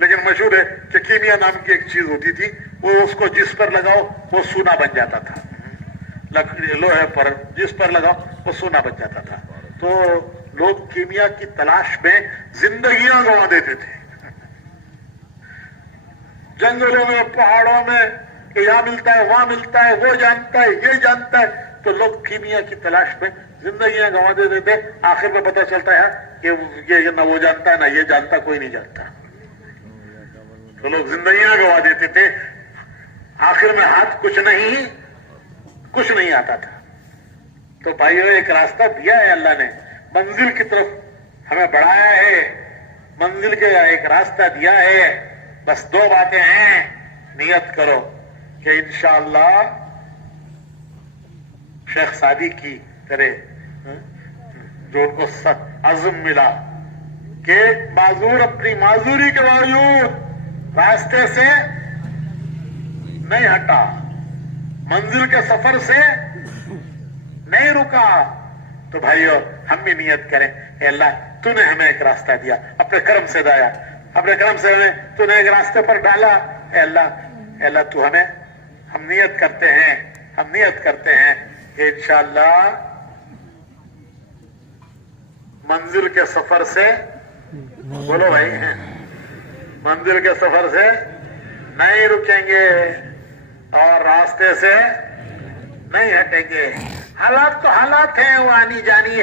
لیکن مشہور ہے کہ کیمیا نام کی ایک چیز ہوتی تھی, وہ اس کو جس پر لگاؤ وہ سونا بن جاتا تھا, لکڑی لوہے پر جس پر لگاؤ وہ سونا بن جاتا تھا. تو لوگ کیمیا کی تلاش میں زندگیاں گنوا دیتے تھے, جنگلوں میں, پہاڑوں میں, کہ یہاں ملتا ہے وہاں ملتا ہے, وہ جانتا ہے یہ جانتا ہے, تو لوگ کیمیا کی تلاش میں زندگیاں گنوا دیتے تھے. آخر میں پتہ چلتا ہے کہ یہ نہ وہ جانتا ہے نہ یہ جانتا, کوئی نہیں جانتا. تو لوگ زندگیاں گنوا دیتے تھے, آخر میں ہاتھ کچھ نہیں آتا تھا. تو بھائیو ایک راستہ دیا ہے اللہ نے, منزل کی طرف ہمیں بڑھایا ہے, منزل کے ایک راستہ دیا ہے. بس دو باتیں ہیں, نیت کرو کہ انشاءاللہ شیخ سعدی کی طرح جو ان کو عزم ملا کہ معذور اپنی معذوری کے باوجود راستے سے نہیں ہٹا, منزل کے سفر سے نہیں رکا. تو بھائیو ہم بھی نیت کریں, اے اللہ تو نے ہمیں ایک راستہ دیا, اپنے کرم سے دایا, اپنے کرم سے ہمیں تو نے ایک راستے پر ڈالا. اے اللہ تو ہم نیت کرتے ہیں کہ انشاءاللہ منزل کے سفر سے, بولو بھائی, منزل کے سفر سے نہیں رکیں گے اور راستے سے نہیں ہٹیں گے. حالات تو حالات ہیں, وہ آنی جانی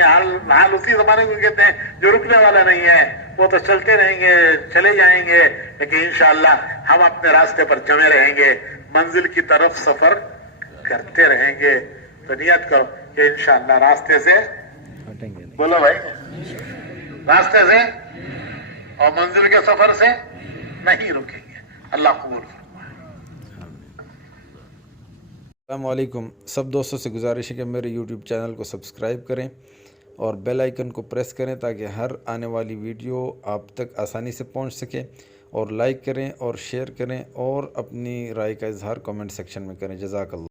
حال اسی زمانے کو کہتے ہیں جو رکنے والا نہیں ہے. وہ تو چلتے رہیں گے, چلے جائیں گے, لیکن انشاءاللہ ہم اپنے راستے پر جمے رہیں گے, منزل کی طرف سفر کرتے رہیں گے. تو نیت کرو کہ انشاءاللہ راستے سے, بولو بھائی, راستے سے اور منزل کے سفر سے نہیں رکیں گے. اللہ قبول فرمائے. السلام علیکم. سب دوستوں سے گزارش ہے کہ میرے یوٹیوب چینل کو سبسکرائب کریں اور بیل آئیکن کو پریس کریں تاکہ ہر آنے والی ویڈیو آپ تک آسانی سے پہنچ سکے, اور لائک کریں اور شیئر کریں اور اپنی رائے کا اظہار کمنٹ سیکشن میں کریں. جزاک اللہ.